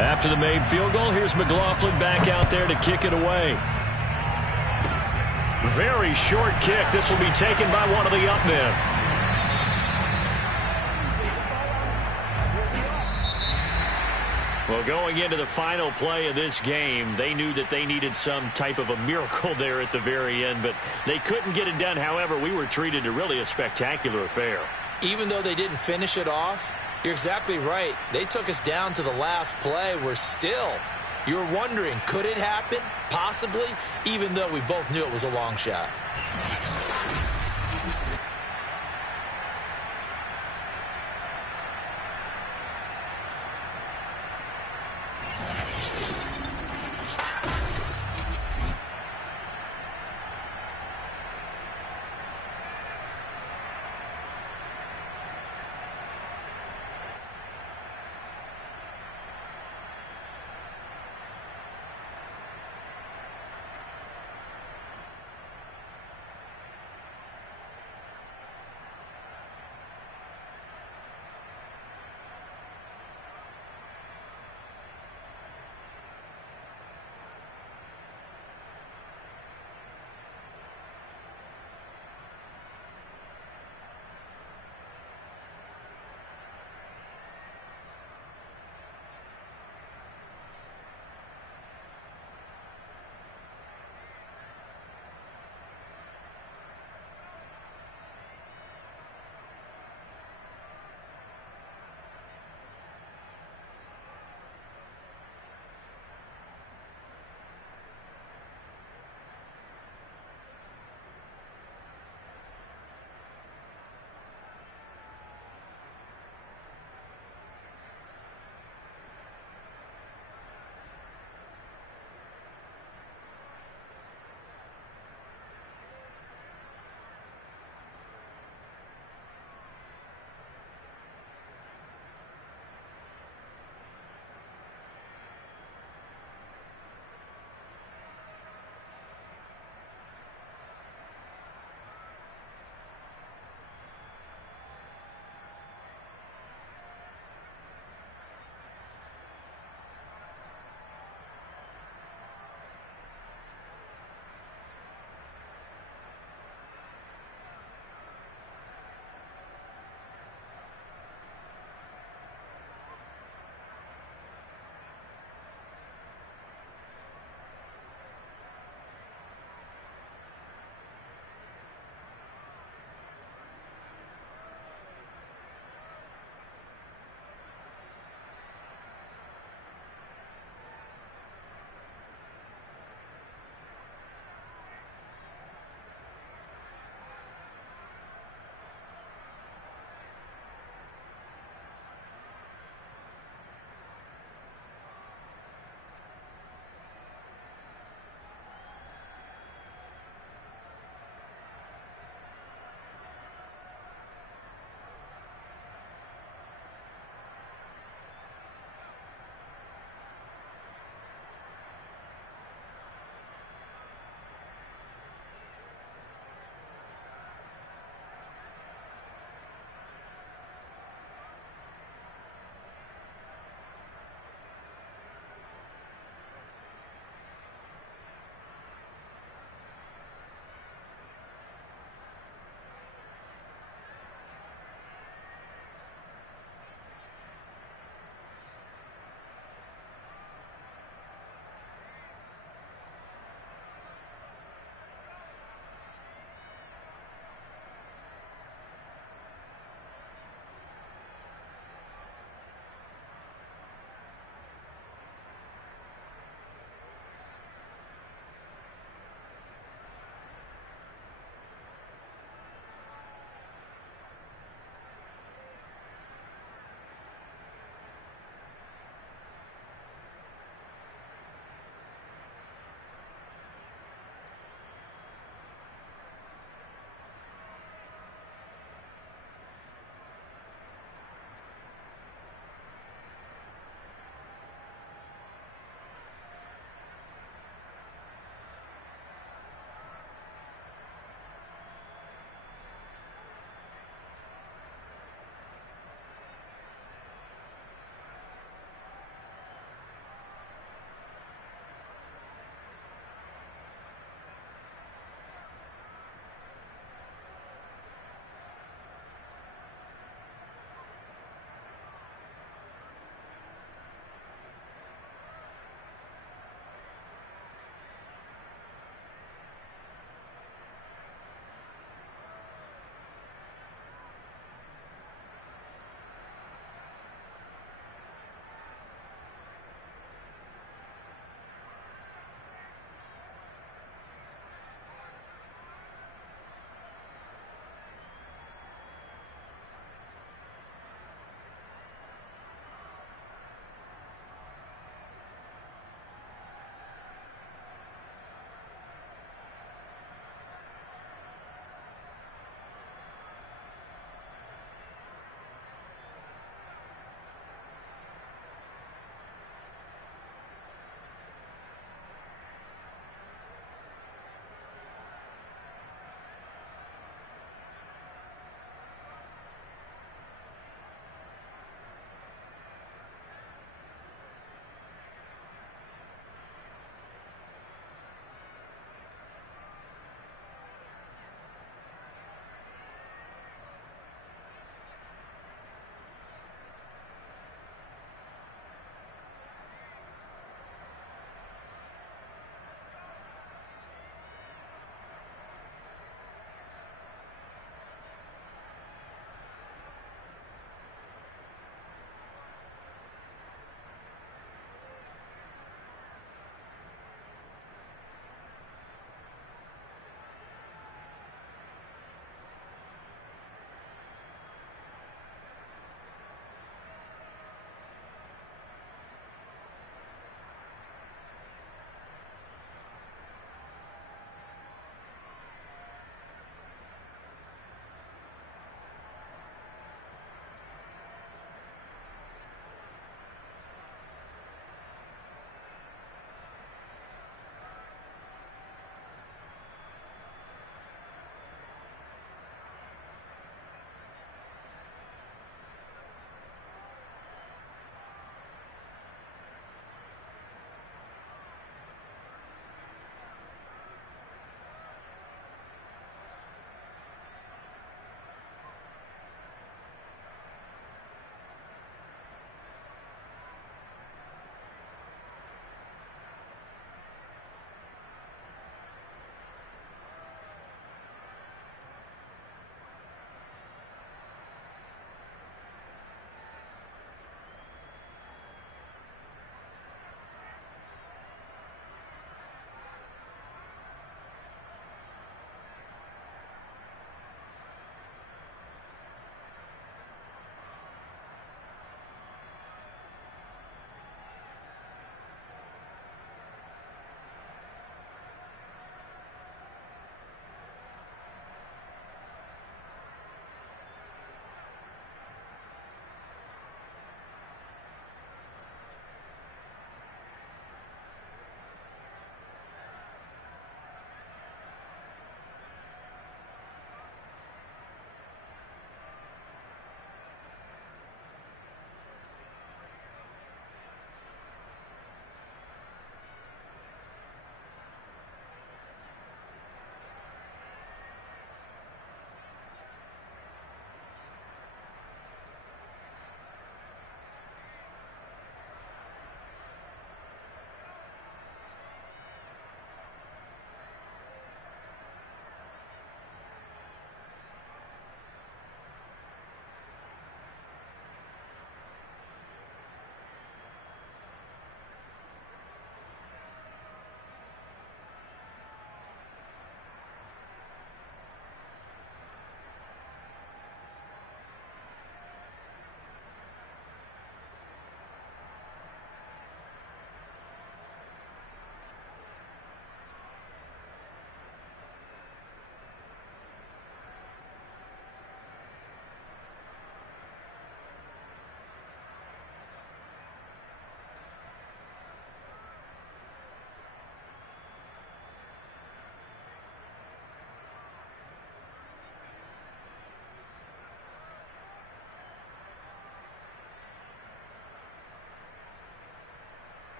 After the made field goal, here's McLaughlin back out there to kick it away. Very short kick. This will be taken by one of the up men. Well, going into the final play of this game, they knew that they needed some type of a miracle there at the very end, but they couldn't get it done. However, we were treated to really a spectacular affair. Even though they didn't finish it off, you're exactly right. They took us down to the last play. We're still, you're wondering, could it happen? Possibly, even though we both knew it was a long shot.